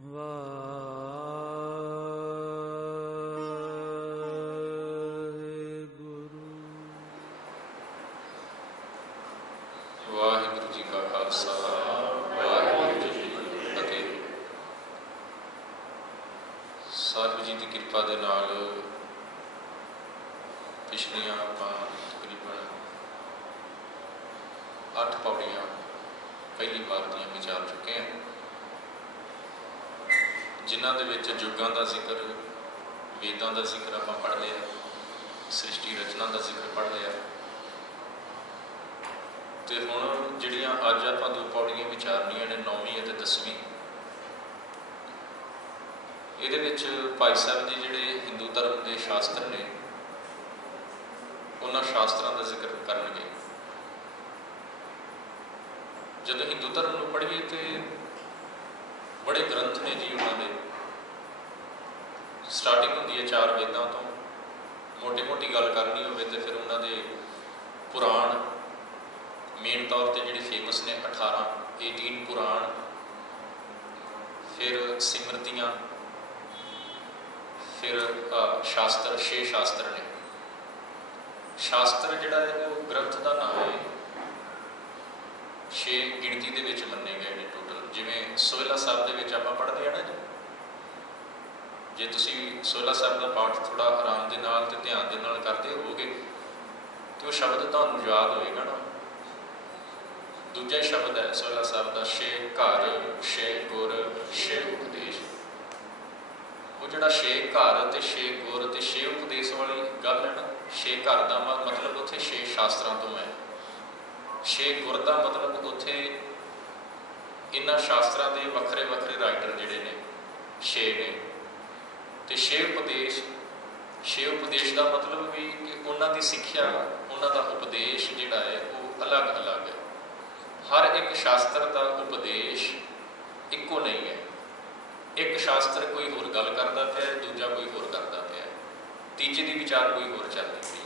ਵਾਹਿਗੁਰੂ ਜੀ ਕਾ ਖਾਲਸਾ, ਵਾਹਿਗੁਰੂ ਜੀ ਕੀ ਫਤਿਹ। ਸਾਹਿਬ ਜੀ ਦੀ ਕਿਰਪਾ ਦੇ ਨਾਲ ਪਿਛਲੀਆਂ ਆਪਾਂ ਤਕਰੀਬਨ 8 ਪੌੜੀਆਂ ਪਹਿਲੀ ਵਾਰ ਦੀਆਂ ਵਿਚਾਰ ਚੁੱਕੇ ਹਾਂ, ਜਿਨ੍ਹਾਂ ਦੇ ਵਿੱਚ ਯੁੱਗਾਂ ਦਾ ਜ਼ਿਕਰ, ਵੇਦਾਂ ਦਾ ਜ਼ਿਕਰ ਆਪਾਂ ਪੜ੍ਹ ਲਿਆ, ਸ੍ਰਿਸ਼ਟੀ ਰਚਨਾ ਦਾ ਜ਼ਿਕਰ ਪੜ੍ਹ ਲਿਆ। ਤੇ ਹੁਣ ਜਿਹੜੀਆਂ ਅੱਜ ਆਪਾਂ 2 ਪੌੜੀਆਂ ਵਿਚਾਰਨੀਆਂ ਨੇ, 9ਵੀਂ ਅਤੇ 10ਵੀਂ, ਇਹਦੇ ਵਿੱਚ ਭਾਈ ਸਾਹਿਬ ਜੀ ਜਿਹੜੇ ਹਿੰਦੂ ਧਰਮ ਦੇ ਸ਼ਾਸਤਰ ਨੇ, ਉਹਨਾਂ ਸ਼ਾਸਤਰਾਂ ਦਾ ਜ਼ਿਕਰ ਕਰਨਗੇ। ਜਦੋਂ ਹਿੰਦੂ ਧਰਮ ਨੂੰ ਪੜ੍ਹੀਏ ਤੇ ਬੜੇ ਗ੍ਰੰਥ ਨੇ ਜੀ ਉਹਨਾਂ ਦੇ। ਸਟਾਰਟਿੰਗ ਹੁੰਦੀ ਹੈ 4 ਵੇਦਾਂ ਤੋਂ। ਮੋਟੀ ਗੱਲ ਕਰਨੀ ਹੋਵੇ ਤੇ ਫਿਰ ਉਹਨਾਂ ਦੇ ਪੁਰਾਣ, ਮੇਨ ਤੌਰ ਤੇ ਜਿਹੜੇ ਫੇਮਸ ਨੇ 18 ਪੁਰਾਣ, ਫਿਰ ਸਿਮਰਤੀਆਂ, ਫਿਰ ਸ਼ਾਸਤਰ, 6 ਸ਼ਾਸਤਰ ਨੇ। ਸ਼ਾਸਤਰ ਜਿਹੜਾ ਹੈ ਉਹ ਗ੍ਰੰਥ ਦਾ ਨਾਮ ਹੈ, 6 ਗਿਣਤੀ ਦੇ ਵਿੱਚ ਮੰਨੇ ਗਏ ਨੇ ਟੋਟਲ। ਜਿਵੇਂ ਸੋਹਿਲਾ ਸਾਹਿਬ ਦੇ ਵਿੱਚ ਆਪਾਂ ਪੜ੍ਹਦੇ ਹਾਂ ਨਾ ਜੀ, ਜੇ ਤੁਸੀਂ ਸੋਹਿਲਾ ਸਾਹਿਬ ਦਾ ਪਾਠ ਥੋੜ੍ਹਾ ਆਰਾਮ ਦੇ ਨਾਲ ਤੇ ਧਿਆਨ ਦੇ ਨਾਲ ਕਰਦੇ ਹੋਵੋਗੇ ਤੇ ਉਹ ਸ਼ਬਦ ਤੁਹਾਨੂੰ ਯਾਦ ਹੋਏਗਾ ਨਾ। ਦੂਜਾ ਹੀ ਸ਼ਬਦ ਹੈ ਸੋਹਿਲਾ ਸਾਹਿਬ ਦਾ, 6 ਘਰ 6 ਗੁਰ 6 ਉਪਦੇਸ਼। ਉਹ ਜਿਹੜਾ 6 ਘਰ ਤੇ 6 ਗੁਰ ਤੇ 6 ਉਪਦੇਸ਼ ਵਾਲੀ ਗੱਲ ਹੈ ਨਾ, 6 ਘਰ ਦਾ ਮਤਲਬ ਉੱਥੇ 6 ਸ਼ਾਸਤਰਾਂ ਤੋਂ ਹੈ। 6 ਗੁਰ ਦਾ ਮਤਲਬ ਉੱਥੇ ਇਹਨਾਂ ਸ਼ਾਸਤਰਾਂ ਦੇ ਵੱਖਰੇ ਰਾਈਟਰ ਜਿਹੜੇ ਨੇ 6 ਨੇ। ਤੇ 6 ਉਪਦੇਸ਼, 6 ਉਪਦੇਸ਼ ਦਾ ਮਤਲਬ ਵੀ ਕਿ ਉਹਨਾਂ ਦੀ ਸਿੱਖਿਆ, ਉਹਨਾਂ ਦਾ ਉਪਦੇਸ਼ ਜਿਹੜਾ ਹੈ ਉਹ ਅਲੱਗ ਹੈ। ਹਰ ਇੱਕ ਸ਼ਾਸਤਰ ਦਾ ਉਪਦੇਸ਼ ਇੱਕੋ ਨਹੀਂ ਹੈ। ਇੱਕ ਸ਼ਾਸਤਰ ਕੋਈ ਹੋਰ ਗੱਲ ਕਰਦਾ ਪਿਆ, ਦੂਜਾ ਕੋਈ ਹੋਰ ਕਰਦਾ ਪਿਆ, ਤੀਜੇ ਦੀ ਵਿਚਾਰ ਕੋਈ ਹੋਰ ਚੱਲਦੀ ਪਈ ਹੈ।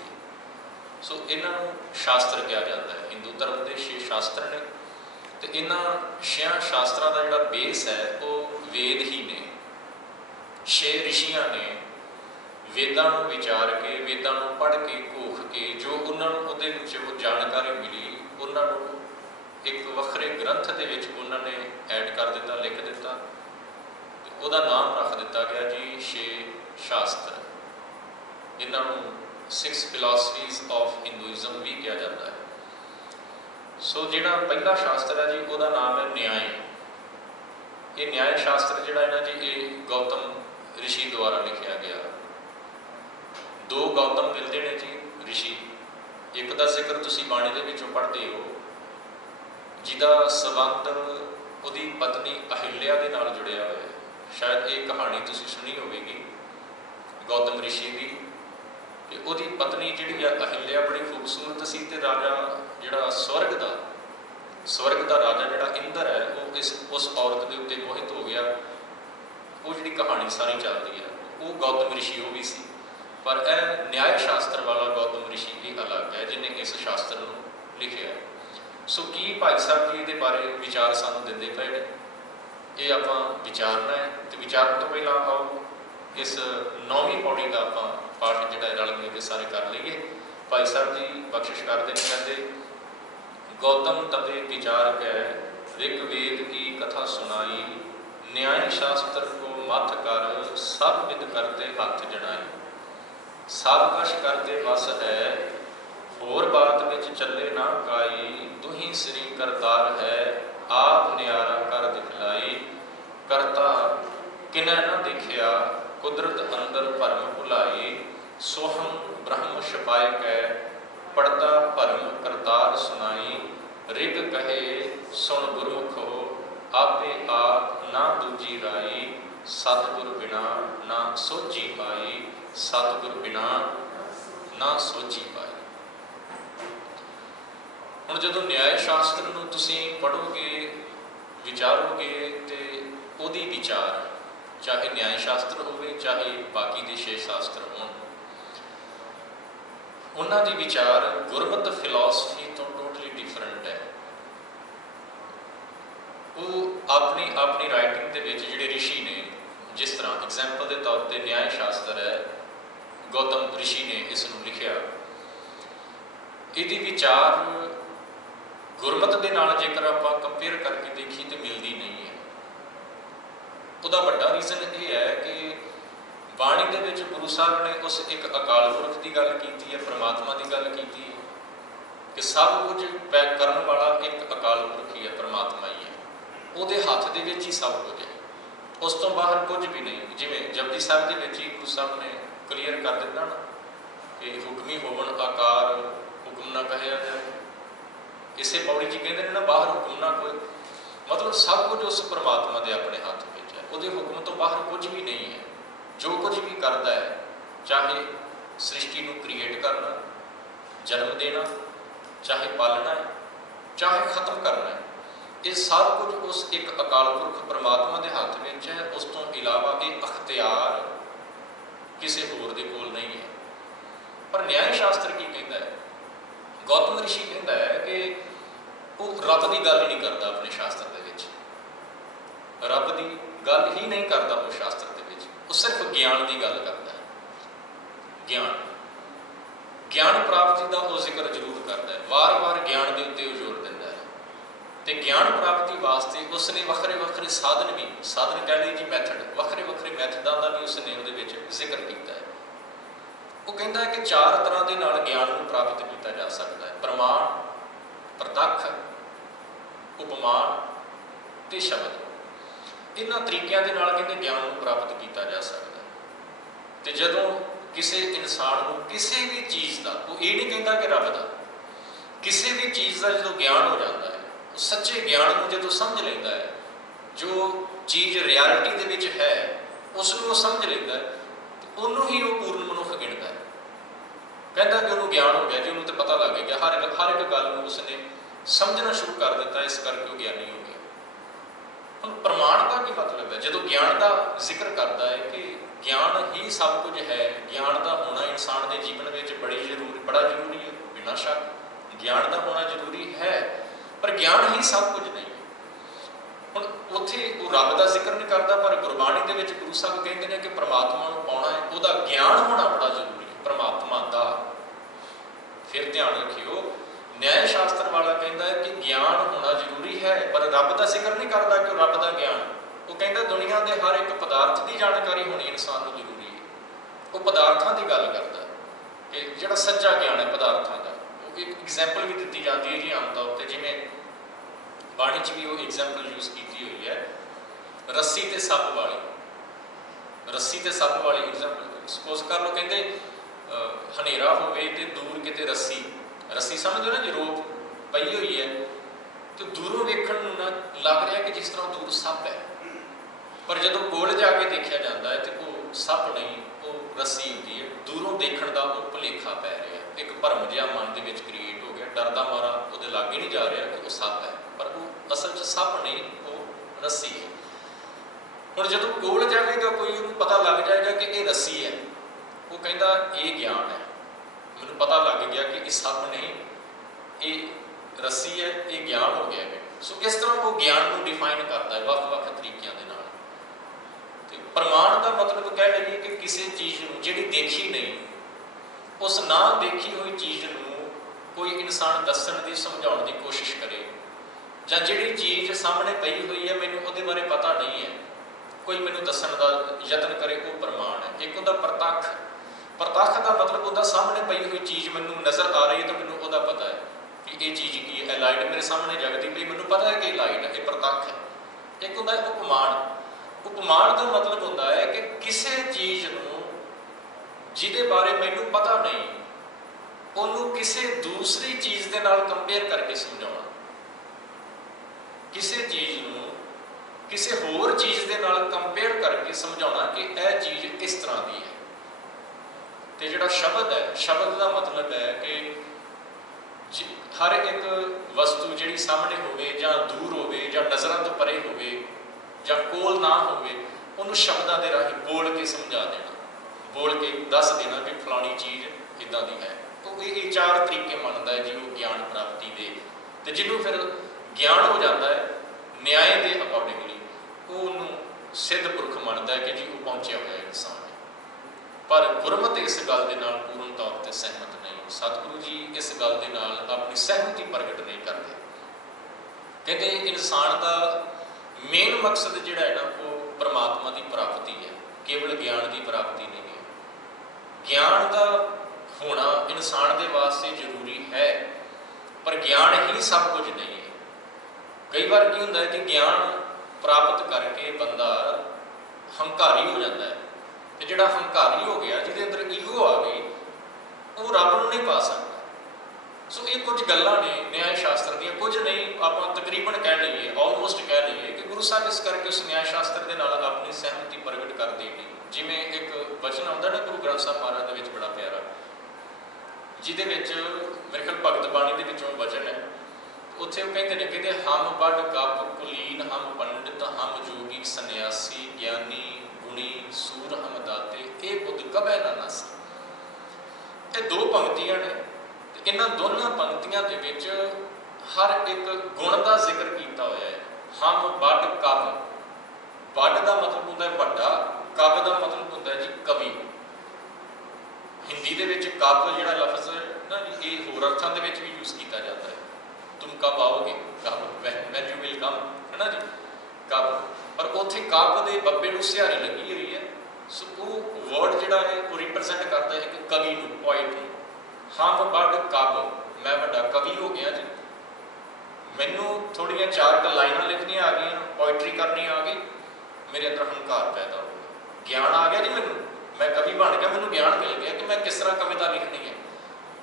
ਸੋ ਇਹਨਾਂ ਨੂੰ ਸ਼ਾਸਤਰ ਕਿਹਾ ਜਾਂਦਾ ਹੈ। ਹਿੰਦੂ ਧਰਮ ਦੇ 6 ਸ਼ਾਸਤਰ ਨੇ ਤੇ ਇਹਨਾਂ 6 ਸ਼ਾਸਤਰਾਂ ਦਾ ਜਿਹੜਾ ਬੇਸ ਹੈ ਉਹ ਵੇਦ ਹੀ ਨੇ। 6 ਰਿਸ਼ੀਆਂ ਨੇ ਵੇਦਾਂ ਨੂੰ ਵਿਚਾਰ ਕੇ, ਵੇਦਾਂ ਨੂੰ ਪੜ੍ਹ ਕੇ, ਘੋਖ ਕੇ, ਜੋ ਉਹਨਾਂ ਨੂੰ ਉਹਦੇ ਵਿੱਚ ਉਹ ਜਾਣਕਾਰੀ ਮਿਲੀ, ਉਹਨਾਂ ਨੂੰ ਇੱਕ ਵੱਖਰੇ ਗ੍ਰੰਥ ਦੇ ਵਿੱਚ ਉਹਨਾਂ ਨੇ ਐਡ ਕਰ ਦਿੱਤਾ, ਲਿਖ ਦਿੱਤਾ। ਉਹਦਾ ਨਾਮ ਰੱਖ ਦਿੱਤਾ ਗਿਆ ਜੀ 6 ਸ਼ਾਸਤਰ। ਇਹਨਾਂ ਨੂੰ 6 philosophies of Hinduism ਵੀ ਕਿਹਾ ਜਾਂਦਾ ਹੈ। ਸੋ ਜਿਹੜਾ ਪਹਿਲਾ ਸ਼ਾਸਤਰ ਹੈ ਜੀ, ਉਹਦਾ ਨਾਮ ਹੈ ਨਿਆਏ। ਇਹ ਨਿਆਏ ਸ਼ਾਸਤਰ ਜਿਹੜਾ ਹੈ ਨਾ ਜੀ, ਇਹ ਗੌਤਮ ਰਿਸ਼ੀ ਦੁਆਰਾ ਲਿਖਿਆ ਗਿਆ। 2 ਗੌਤਮ ਮਿਲਦੇ ਨੇ ਜੀ ਰਿਸ਼ੀ। ਇੱਕ ਦਾ ਜ਼ਿਕਰ ਤੁਸੀਂ ਬਾਣੀ ਦੇ ਵਿੱਚੋਂ ਪੜ੍ਹਦੇ ਹੋ, ਜਿਹਦਾ ਸੰਬੰਧ ਉਹਦੀ ਪਤਨੀ ਅਹਿਲਿਆ ਦੇ ਨਾਲ ਜੁੜਿਆ ਹੋਇਆ। ਸ਼ਾਇਦ ਇਹ ਕਹਾਣੀ ਤੁਸੀਂ ਸੁਣੀ ਹੋਵੇਗੀ ਗੌਤਮ ਰਿਸ਼ੀ ਦੀ, ਕਿ ਉਹਦੀ ਪਤਨੀ ਜਿਹੜੀ ਆ ਅਹਿਲਿਆ ਬੜੀ ਖੂਬਸੂਰਤ ਸੀ ਤੇ ਰਾਜਾ ਜਿਹੜਾ ਸਵਰਗ ਦਾ ਰਾਜਾ ਜਿਹੜਾ ਇੰਦਰ ਹੈ, ਉਹ ਉਸ ਔਰਤ ਦੇ ਉੱਤੇ ਮੋਹਿਤ ਹੋ ਗਿਆ। ਉਹ ਜਿਹੜੀ ਕਹਾਣੀ ਸਾਰੀ ਚੱਲਦੀ ਹੈ ਉਹ ਗੌਤਮ ਰਿਸ਼ੀ ਉਹ ਵੀ ਸੀ। ਪਰ ਇਹ ਨਿਆਏ ਸ਼ਾਸਤਰ ਵਾਲਾ ਗੌਤਮ ਰਿਸ਼ੀ ਇਹ ਅਲੱਗ ਹੈ, ਜਿਹਨੇ ਇਸ ਸ਼ਾਸਤਰ ਨੂੰ ਲਿਖਿਆ। ਸੋ ਕੀ ਭਾਈ ਸਾਹਿਬ ਜੀ ਇਹਦੇ ਬਾਰੇ ਵਿਚਾਰ ਸਾਨੂੰ ਦਿੰਦੇ ਪਏ ਨੇ, ਇਹ ਆਪਾਂ ਵਿਚਾਰਨਾ ਹੈ। ਤੇ ਵਿਚਾਰਨ ਤੋਂ ਪਹਿਲਾਂ ਆਓ ਇਸ 9ਵੀਂ ਪੌੜੀ ਦਾ ਆਪਾਂ ਪਾਠ ਜਿਹੜਾ ਰਲ ਮਿਲ ਕੇ ਸਾਰੇ ਕਰ ਲਈਏ। ਭਾਈ ਸਾਹਿਬ ਜੀ ਬਖਸ਼ਿਸ਼ ਕਰਦੇ ਨੇ, ਕਹਿੰਦੇ ਗੌਤਮ ਤਪੇ ਵਿਚਾਰ ਕੈ ਰਿਗ ਵੇਦ ਕੀ ਕਥਾ ਸੁਣਾਈ, ਨਿਆਏ ਸ਼ਾਸਤਰ ਕੋ ਮੱਥ ਕਰ ਸਭ ਵਿਦ ਕਰਤੇ ਹੱਥ ਜਣਾਈ। ਸਭ ਕਛ ਕਰਦੇ ਵਸ ਹੈ ਹੋਰ ਬਾਤ ਵਿੱਚ ਚੱਲੇ ਨਾ ਕਾਈ, ਦੁਹੀ ਸ੍ਰੀ ਕਰਤਾਰ ਹੈ ਆਪ ਨਿਆਰਾ ਕਰ ਦਿਖਲਾਈ। ਕਰਤਾ ਕਿਨੈ ਨਾ ਦੇਖਿਆ ਕੁਦਰਤ ਅੰਦਰ ਭਰਮ ਭੁਲਾਈ, ਸੋਹਮ ਬ੍ਰਹਮ ਛਪਾਏ ਕੈ ਪੜਤਾ ਭਰਮ ਕਰਤਾਰ ਸੁਨਾਈ। ਰਿਗ ਕਹੇ ਸੁਣ ਗੁਰਮੁਖੋ ਆਪੇ ਆਪ ਨਾ ਦੂਜੀ ਰਾਈ, ਸਤਿਗੁਰ ਬਿਨਾ ਨਾ ਸੋਝੀ ਪਾਈ, ਸਤਿਗੁਰ ਬਿਨਾ ਨਾ ਸੋਝੀ ਪਾਈ। ਹੁਣ ਜਦੋਂ ਨਿਆਏ ਸ਼ਾਸਤਰ ਨੂੰ ਤੁਸੀਂ ਪੜ੍ਹੋਗੇ, ਵਿਚਾਰੋਗੇ, ਤੇ ਉਹਦੀ ਵਿਚਾਰ, ਚਾਹੇ ਨਿਆਏ ਸ਼ਾਸਤਰ ਹੋਵੇ ਚਾਹੇ ਬਾਕੀ ਦੇ 6 ਸ਼ਾਸਤਰ ਹੋਣ, ਉਹਨਾਂ ਦੀ ਵਿਚਾਰ ਗੁਰਮਤਿ ਫਿਲਾਸਫੀ ਤੋਂ ਟੋਟਲੀ ਡਿਫਰੈਂਟ ਹੈ। ਉਹ ਆਪਣੀ ਰਾਈਟਿੰਗ ਦੇ ਵਿੱਚ ਜਿਹੜੇ ਰਿਸ਼ੀ ਨੇ जिस तरह एग्जाम्पल के तौर पर न्याय शास्त्र है, गौतम ऋषि ने इसनूं लिखिया, इहदी विचार गुरमत दे नाल जेकर आपां कंपेयर करके देखीए तो मिलती नहीं है। उसका बड़ा रीजन ये है कि बाणी दे विच गुरु साहब ने उस एक अकाल पुरख की गल की है, परमात्मा की गल की है कि सब कुछ पैक करने वाला एक अकाल पुरख ही है, परमात्मा ही है, उहदे हथ दे विच ही सब कुछ है, उस तो बाहर कुछ भी नहीं। जिवें जपजी साहब के विच ही गुरु साहब ने क्लीयर कर दिता ना कि हुक्मी होवन आकार हुक्म ना कहा जाए, इसे पौड़ी जी कहते हैं ना, बाहर हुक्म ना कोई, मतलब सब कुछ उस परमात्मा के अपने हाथ में है, वो हुक्म तो बाहर कुछ भी नहीं है। जो कुछ भी करता है, चाहे सृष्टि को क्रिएट करना, जन्म देना, चाहे पालना है, चाहे खत्म करना है, ये सब कुछ उस एक अकाल पुरख परमात्मा के हाथ में है। उस तो इलावा ये अख्तियार किसी होर दे कोल नहीं है। पर न्याय शास्त्र की कहता है, गौतम ऋषि कहता है कि वो रब की गल ही नहीं करता अपने शास्त्र के विच, रब की गल ही नहीं करता वो शास्त्र के विच, वो सिर्फ ज्ञान की गल करता है। ज्ञान प्राप्ति का वो जिक्र जरूर करता है, वार वार ज्ञान के उत्ते जोर दिता है। तो ज्ञान प्राप्ति वास्ते उसने वखरे वखरे साधन भी, साधन कह लीजिए मैथड, वखरे वखरे मैथडों का भी उसने उहदे विच जिक्र किया है। वो कहता है कि चार तरह के नाल ज्ञान को प्राप्त किया जा सकता है, प्रमाण, प्रतक्ष, उपमान ते शब्द। इन्हां तरीकों के नाल कहते ज्ञान को प्राप्त किया जा सकता है। तो जदों किसी इंसान को किसी भी चीज़ का, वो ये नहीं कहता कि रब का, किसी भी चीज़ का जो ज्ञान हो जाता है, सच्चे ज्ञान को जो समझ लेता है, जो चीज़ रियलिटी के विच है उसको समझ लेता है, तो उन्होंने ही वो पूर्ण मनुख गिनता है। कहता कि उन्होंने ज्ञान हो गया जी, उन्होंने तो पता लग गया, हर एक गल को उसने समझना शुरू कर दिता, इस करके वो ज्ञानी हो गया। हम प्रमाण का की मतलब है, जो ज्ञान का जिक्र करता है कि ज्ञान ही सब कुछ है, ज्ञान का होना इंसान के जीवन में बड़ा जरूरी है, बिना शक ज्ञान का होना जरूरी है, पर ज्ञान ही सब कुछ नहीं है। हुण उत्थे वो रब का जिक्र नहीं करता, पर गुरबाणी के विच गुरु साहब कहते हैं कि परमात्मा को पाना है, उसका ज्ञान होना बड़ा जरूरी है, परमात्मा का। फिर ध्यान रखियो, न्याय शास्त्र वाला कहता है कि ज्ञान होना जरूरी है, पर रब का जिक्र नहीं करता कि रब का ज्ञान, वो कहता दुनिया के हर एक पदार्थ की जानकारी होनी इंसान को जरूरी है। वो पदार्थों की गल करता है कि जो सच्चा ज्ञान है पदार्थों का, वो एक एग्जाम्पल भी दी जाती है जी आम तौर पर, जिमें बाणी च भी वो एग्जाम्पल यूज की हुई है, रस्सी ते सप वाली, रस्सी ते सप वाली एग्जाम्पल सपोज कर लो, कहते हनेरा होवे ते दूर किते रस्सी, रस्सी समझ लो ना जी, रोप पई हुई है, तो दूरों वेखण नूं ना लग रहा है कि जिस तरह दूर सप है, पर जदों कोल जाके देखा जाता है तो वो सप नहीं, वो रस्सी होती है। दूरों देखण का वो भुलेखा पै रहा है, एक भरम जिहा मन के विच क्रिएट हो गया, डर का मारा वो लागे नहीं जा रहा कि वो सप है, पर वो असल च सप नहीं, वो रस्सी है। हुण जदों कोल जाएगा कोई, उन्हें पता लग जाएगा कि ये रस्सी है, वो कहता ये ज्ञान है, मैनूं पता लग गया कि ये सप नहीं, ये रस्सी है, ये ज्ञान हो गया है। सो इस तरह वो ज्ञान को डिफाइन करता है वख-वख तरीकों के नाल। ते प्रमाण का मतलब कह लीजिए कि किसी चीज़ को जिहड़ी देखी नहीं, उस ना देखी हुई चीज़ को कोई इंसान दस्सण की समझाउण की कोशिश करे, जां जिहड़ी चीज़ सामने पई हुई है मैनूं उहदे बारे पता नहीं है, कोई मैनूं दस्सण का यतन करे, वो प्रमाण है। एक उहदा प्रतक्ष, प्रतक्ष का मतलब उहदा सामने पई हुई चीज़ मैनूं नज़र आ रही है तो मैनूं उहदा पता है कि ये चीज़ की है, लाइट मेरे सामने जगती पई, मैनूं पता है कि लाइट है, ये प्रतक्ष है। एक होंदा उपमान, उपमान का मतलब होता है कि किसी चीज़ को जिहदे बारे मैनूं पता नहीं, उन्होंने किसी दूसरी चीज़ के नाल कंपेयर करके समझाउणा, किसी चीज़ को किसी होर चीज़ के नाल कंपेयर करके समझाउणा कि यह चीज़ इस तरह की है। तो जिहड़ा शब्द है, शब्द का मतलब है कि हर एक वस्तु जिहड़ी सामने होवे जां दूर होवे जां नज़रां तो परे होवे जां कोल ना होवे, उन्होंने शब्दों के राही बोल के समझा देना, बोल के दस देना कि फलानी चीज़ इदां दी है। तो ये चार तरीके मानता है जी वो ज्ञान प्राप्ति के, तो जिन्हों फिर ज्ञान हो जाता है न्याय के अकॉर्डिंगली, वो सिद्ध पुरख मनता है कि जी वो पहुँचा हुआ इंसान है, पर गुरमत इस गल के नाल पूर्ण तौर पर सहमत नहीं। सतगुरु जी इस गल के नाल अपनी सहमति प्रगट नहीं करते। कहते इंसान का मेन मकसद जिहड़ा है ना वो परमात्मा की प्राप्ति है, केवल ज्ञान की प्राप्ति नहीं है। ज्ञान का होना इंसान के वास्ते जरूरी है, पर ज्ञान ही सब कुछ नहीं है। कई बार की होता है कि ज्ञान प्राप्त करके बंदा हंकारी हो जाता है, तो जिहड़ा हंकारी हो गया, जिहदे अंदर ईगो आ गई, वो रब नूं नहीं पा सकता। सो ये कुछ गल्लां ने न्याय शास्त्र दी, कुछ नहीं आप तकरीबन कह लीए, ऑलमोस्ट कह लीए कि गुरु साहब इस करके उस न्याय शास्त्र के नाल अपनी सहमति प्रगट कर दी। जिमें एक वचन आउंदा ना गुरु ग्रंथ साहब महाराज दे विच बड़ा प्यारा, जिहदे विच मेरे ख्याल भगत बाणी दे विचों वचन है, उत्थे वो कहते हैं, कहते हम बड़ कप कुलीन, हम पंडित, हम जोगी सन्यासी, ज्ञानी गुणी, सूर हम दाते, ये बुद्ध कबे ना नासी। ये दो पंक्तियां ने, इन्हां दोनों पंक्तियां दे विच हर एक गुण का जिक्र किया होया है। हम बड़ कप, बड़ का मतलब होता है बड़ा, कब का मतलब होता है जी कवि। हिंदी दे विच कब जिहड़ा लफ्ज़ ना जी ये होर अर्थां दे विच भी यूज़ किया जाता है। तुम कब आओगे, कब, व्हेन यू विल कम, है ना जी, कब। पर उत्थे कब दे बब्बे नूं सिहारी लगी हुई है। सो वो वर्ड जिहड़ा है वो रिप्रजेंट करता है एक कवि नूं, पोइट नूं। हम बड़ कब, मैं बड़ा कवि हो गया जी, मैनू थोड़ियां चार क लाइनां लिखनियां आ गई, पोइट्री करनी आ गई, मेरे अंदर हंकार पैदा हो गया, ज्ञान आ गया जी मैनू, मैं कवि बन गया, मैनू ज्ञान मिल गया कि मैं किस तरह कविता लिखनी है।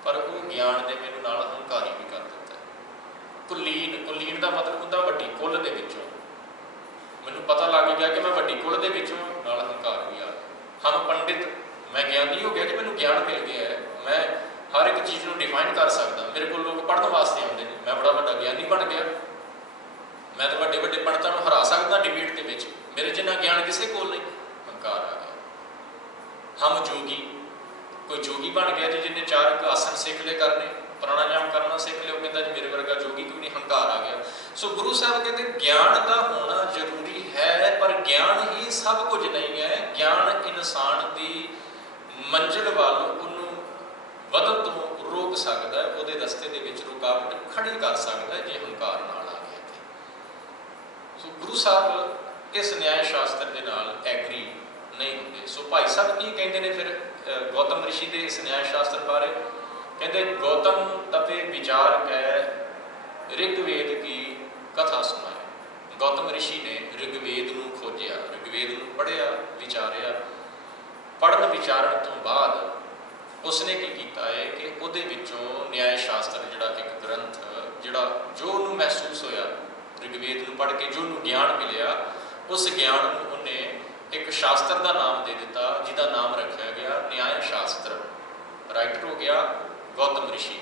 पर वो ज्ञान ने मैनू नाल हंकारी भी कर दिता है। कुलीन, कुलीन का मतलब होंदा वड्डी कुल दे विचों, मैनू पता लग गया कि मैं वड्डी कुल दे विचों, नाल हंकार भी आ गया। हम पंडित, मैं ज्ञानी हो गया जी, मैनू ज्ञान मिल गया है, मैं हर एक चीज़ को डिफाइन कर सकता, मेरे को लोग पढ़ने वास्ते आते हैं, मैं बड़ा वड्डा ज्ञानी बन गया, मैं तो वड्डे वड्डे पंडितां नूं हरा सकदा डिबेट के विच, मेरे जिन्ना ज्ञान किसी को नहीं, हंकार आ गया। हम जोगी, कोई जोगी बन गया जी जिन्हें चार आसन सीख ले करने, प्राणायाम करना सीख लिया, कहता जी मेरे वर्गा जोगी क्यों नहीं, हंकार आ गया। सो गुरु साहब कहते ज्ञान का होना जरूरी है, पर ज्ञान ही सब कुछ नहीं है। ज्ञान इंसान की मंजिल वाल उन्होंने वधन तो रोक सकता है, वो रस्ते के रुकावट खड़ी कर सकता है जे हंकार नाल आ गया। सो गुरु साहब इस न्याय शास्त्र के नाल एग्री नहीं होंगे। सो भाई साहब की कहते हैं फिर गौतम ऋषि के इस न्याय शास्त्र बारे, कहते गौतम तपे विचार कै ऋग्वेद की कथा सुनाए। गौतम ऋषि ने ऋग्वेद नूं खोजिया, ऋग्वेद नूं पढ़िया, विचारिया, पढ़न विचारण तो बाद उसने की किया है कि उहदे विचों न्याय शास्त्र जिहड़ा एक ग्रंथ जिहड़ा जो उन्होंने महसूस होया, ऋग्वेद नूं पढ़ के जो उन्होंने ज्ञान मिलिया, उस ज्ञान नूं उन्हें एक शास्त्र का नाम दे दिता, जिसका नाम रखा गया न्याय शास्त्र। राइटर हो गया गौतम ऋषि।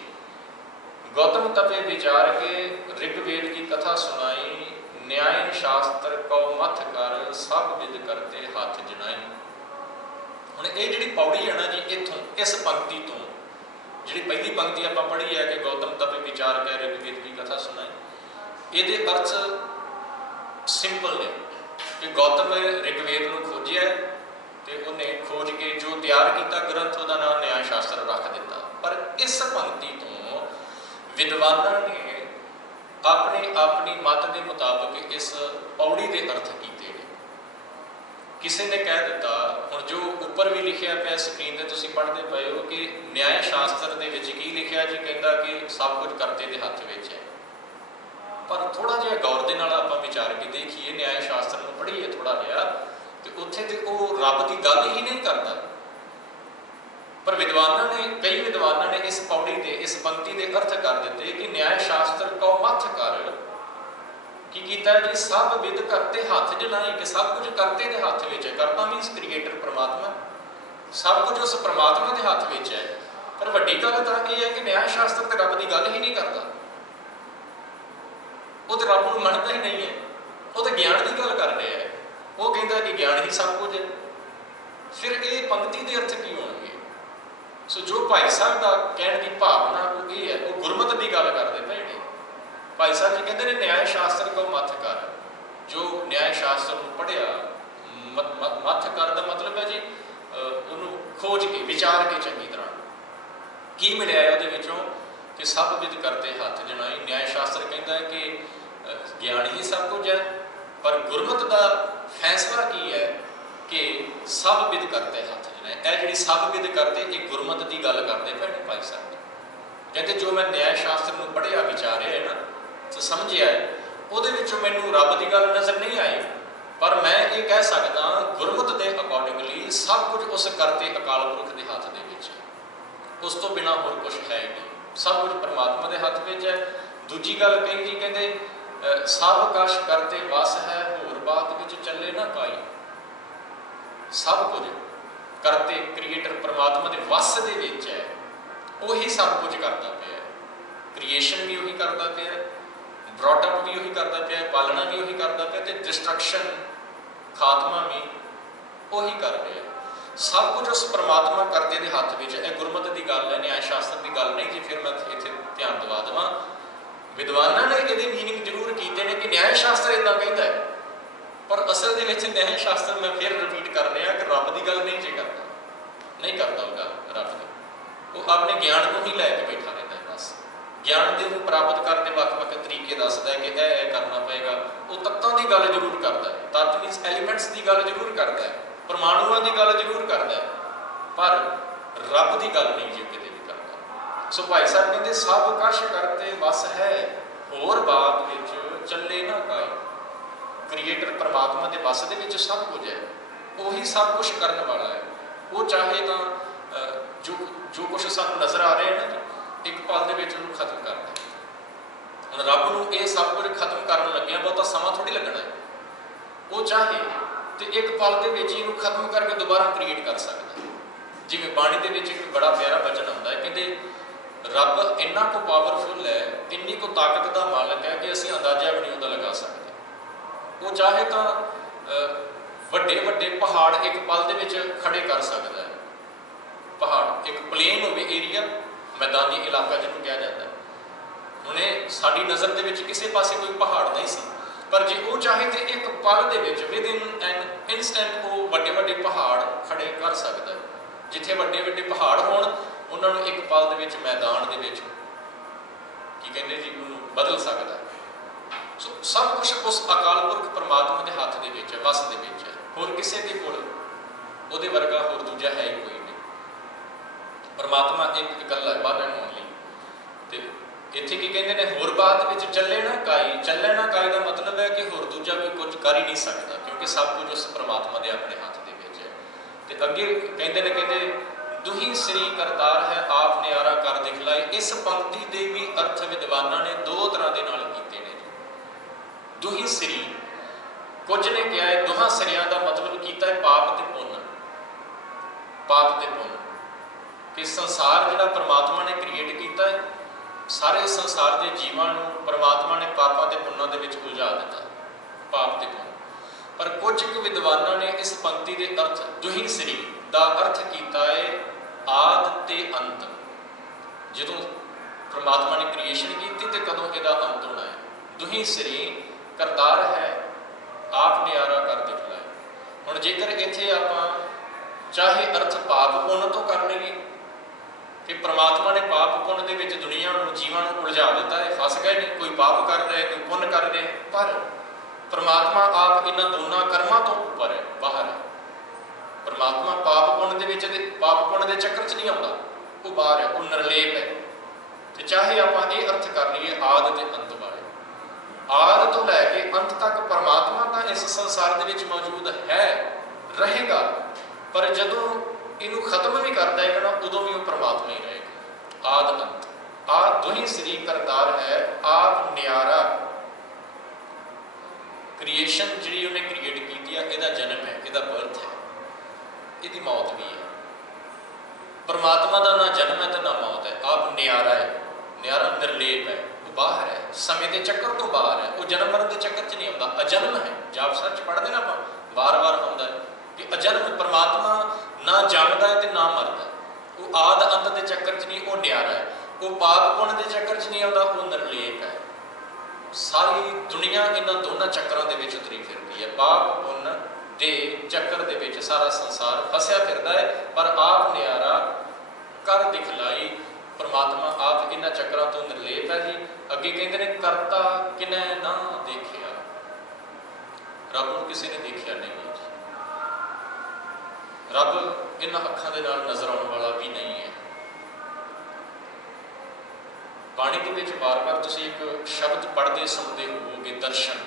गौतम तपे विचार के ऋग्वेद की कथा सुनाई, न्याय शास्त्र को मथ कर सब विद करते हाथ जनाई। हुण ये जिहड़ी पौड़ी है ना जी, इत्थों इस पंक्ति तो जिहड़ी पहली पंक्ति आपां पढ़ी है कि गौतम तपे विचार के ऋग्वेद की कथा सुनाई, ये अर्थ सिंपल ने कि गौतम ऋग्वेद नूं खोजिया तो उन्हें खोज के जो तैयार किया ग्रंथ उसका नाम न्याय शास्त्र रख दिता। पर इस पंक्ति तो विद्वानों ने अपनी अपनी मत के मुताबिक इस पौड़ी के अर्थ किए। किसी ने कह दिता, हुण जो ऊपर भी लिखिया पिया स्क्रीन पर तुसीं पढ़ते पे हो कि न्याय शास्त्र के विच की लिखिया जी, कहता कि सब कुछ करते के हथ विच है। पर थोड़ा जिहा गौर के नाल आपां विचार के देखिए, न्याय शास्त्र नूं पढ़ीए थोड़ा जिहा, तो उत्थे ते वो रब की गल ही नहीं करता। पर विद्वानों ने, कई विद्वानों ने इस पौड़ी के इस पंक्ति के अर्थ कर दिते कि न्याय शास्त्र को मथ कर की कीता जी, सब विद करते हाथ जनाई, कि सब कुछ करते के हाथ विच है। करता मीनस क्रिएटर परमात्मा, सब कुछ उस परमात्मा के हाथ विच है। पर वड्डी गल तो यह है कि न्याय शास्त्र तो रब की गल ही नहीं करता, वो तो रब को मनता ही नहीं है, वो तो ज्ञान की गल कर रहा है। वो कहता कि ज्ञान ही सब कुछ है। फिर ये पंक्ति के अर्थ की होंगे। सो जो भाई साहब का कहने की भावना वो ये है, वो गुरमत की गल करते पे ने। भाई साहब जी कहते हैं न्याय शास्त्र को मथ कर, जो न्याय शास्त्र को पढ़िया विचार के चंगी तरह की मिलिया है ਉਹਦੇ ਵਿੱਚੋਂ कि सब विद करते हथ जनाई। न्याय शास्त्र कहता है कि ज्ञान ही सब कुछ है, पर गुरमत का फैसला की है कि सब विद करते हथ जनाई। यह जी सब विद करते ये गुरमत की गल करते भैने भाई साहब। कहते जो मैं न्याय शास्त्र में पढ़िया विचारिया है ना तो समझिया है, ਉਹਦੇ ਵਿੱਚੋਂ ਮੈਨੂੰ ਰੱਬ ਦੀ ਗੱਲ नज़र नहीं आई, पर मैं ये कह सकता गुरमत के अकॉर्डिंगली सब कुछ उस करते अकाल पुरख के हथ दे विच है, उस तो बिना होर कुछ है नहीं, सब कुछ परमात्मा के हथ में है। दूजी गल कही जी कहते सब कश करते वस है, होर बात विच चले ना काई। सब कुछ करते क्रिएटर परमात्मा के वस दे विच है, वही सब कुछ करता पाया। क्रिएशन भी उही करता पाया, ब्रॉटअप भी उही करता पाया, पालना भी उही करता पाया, तो डिस्ट्रक्शन खात्मा भी उही कर रहा है। सब कुछ उस परमात्मा करते के हथ में है। गुरमत की गल है, न्याय शास्त्र की गल नहीं जी। फिर मैं इत्थे ध्यान दवा देवां, विद्वानां ने ये मीनिंग जरूर किए हैं कि न्याय शास्त्र इदा कहता है, पर असल दे विच न्याय शास्त्र मैं फिर रिपीट कर रहा कि रब की गल नहीं जे करता, नहीं करता वो गल रब की। वो अपने ज्ञान को ही लैके बैठा रहता है, बस ज्ञान के वो प्राप्त करते वक्-वक् तरीके दसदा है कि यह करना पेगा। वो तत्तां की गल जरूर करता है, तत्त मीनस एलीमेंट्स की गल जरूर करता है, परमाणुओं की गल जरूर करता है, पर रब की गल नहीं जी किते भी करता। सो भाई साहब कहते सब कश करते वस है, होर बात विच चले ना काई। क्रिएटर परमात्मा के वस दे विच सब कुछ है, वही सब कुछ करने वाला है। वो चाहे तो जो कुछ सानू नज़र आ रहा है ना, एक पल दे विच उहनूं खत्म कर दे। हुण रब नूं ये सब कुछ खत्म करन लग्गिया बहुता समा थोड़ी लगना है। वो चाहे तो एक पल के विच इहनूं खत्म करके दोबारा क्रिएट कर सकता है। जिवें बाणी दे विच एक बड़ा प्यारा वचन आउंदा है, कहते रब इन्ना को पावरफुल है, इन्नी को ताकत का मालक है कि असीं अंदाजा भी नहीं उहदा लगा सकते। वो चाहे तो वड्डे वड्डे पहाड़ एक पल दे विच खड़े कर सकता है। पहाड़ एक प्लेन होवे एरिया, मैदानी इलाका जिन्होंने कहा जाता है। हुणे साडी नज़र दे विच किसी पासे कोई पहाड़ नहीं सी, पर जे वो चाहे तो एक पल दे विच विद इन एन इंस्टेंट वो वड्डे वड्डे पहाड़ खड़े कर सकता है। जिथे वड्डे वड्डे पहाड़ होण उन्होंने एक पल दे विच मैदान दे विच की कहते जी उन्होंने बदल सकता है। सो सब कुछ उस अकाल पुरख परमात्मा के हाथ दे विच है, वस दे विच है। होर किसी के कोल उहदे वर्गा होर दूजा है ही कोई नहीं। परमात्मा एक इकल्ला है, वन एंड ओनली। तो इत्थे की कहते हैं होर बात विच चले ना काई। चले ना काई का मतलब है कि होर दूजा कोई कुछ कर ही नहीं सकता, क्योंकि सब कुछ उस परमात्मा के अपने हाथ दे विच है। तो अगे कहते हैं कहते दुही श्री करतार है आप न्यारा कर दिखलाई। इस पंक्ति के भी अर्थ विद्वानां ने दो तरह के नाल कीते ने। दुही श्री कुछ ने कहा है दुहां सरियां का मतलब कीता है पाप ते पुण्य। पाप ते पुण्य कि संसार जिहड़ा परमात्मा ने क्रिएट किया है, सारे संसार के जीवां नूं परमात्मा ने पापां ते पुण्यां दे विच उलझा दिता, पाप ते पुण्य। पर कुछ क विद्वानां ने इस पंक्ति के अर्थ दुही श्री का अर्थ किया है आद ते अंत। जदों परमात्मा ने क्रिएशन की तो कदों इहदा अंत होना है। दुही श्री करतार है आप न्यारा कर दिखलाए। हुण जेकर इत्थे आपां चाहे अर्थ पाप पुण्य तो कर लईए कि परमात्मा ने पाप पुण्य के विच दुनिया नूं जीवां नूं उलझा दिता है, फस गए ने, कोई पाप कर रहा है कोई पुण्य कर रहे हैं, पर परमात्मा आप इन्हां दोनों कर्मां तो उपर है, बाहर है। परमात्मा पाप पुण्य के पाप पुण्य के चक्कर च नहीं आउंदा, वो बाहर है, वो निर्लेप है। तो चाहे आपां ये अर्थ कर लीए आद ते अंत वाले, आद तो लैके अंत तक परमात्मा तो इस संसार के विच मौजूद है, रहेगा, पर जदों इनू खत्म भी करता है ना उदों भी वो परमात्मा ही रहेगा। आद अंत आद दुही श्री करतार है आप न्यारा। क्रिएशन जी उन्हें क्रिएट की है, यदा जन्म है, यदा बर्थ है, यदी मौत भी है। परमात्मा का ना जन्म है तो ना मौत है। आप न्यारा है, न्यारा निर्लेप है, वो बाहर है, समय के चक्कर तो बाहर है, वो जन्म मरण के चक्कर च नहीं आता, अजन्म है। जाप सच पढ़ते ना आप बार बार आता है कि अजन्म परमात्मा ना जमदा है तो ना मरदा, वो आद अंत के चक्कर च नहीं, वो न्यारा है, वो पाप पुण्य के चक्कर च नहीं आता, वो निर्लेप है। सारी दुनिया इन्हां दोनों चक्करों के विच उतरी फिरती है, पाप पुण्य के चक्कर के विच सारा संसार फसिया फिरदा है। पर आप न्यारा कर दिखलाई, परमात्मा आप इन्हां चक्रां तो निर्लेप है जी। अगे कहते हैं करता किनै ना देखिया, रब नूं किसी ने देखिया नहीं है जी। रब इन्हां अखां दे नाल नज़र आउण वाला भी नहीं है। बाणी दे विच बार बार तुसीं एक शब्द पढ़ते सुनते होवोगे, दर्शन।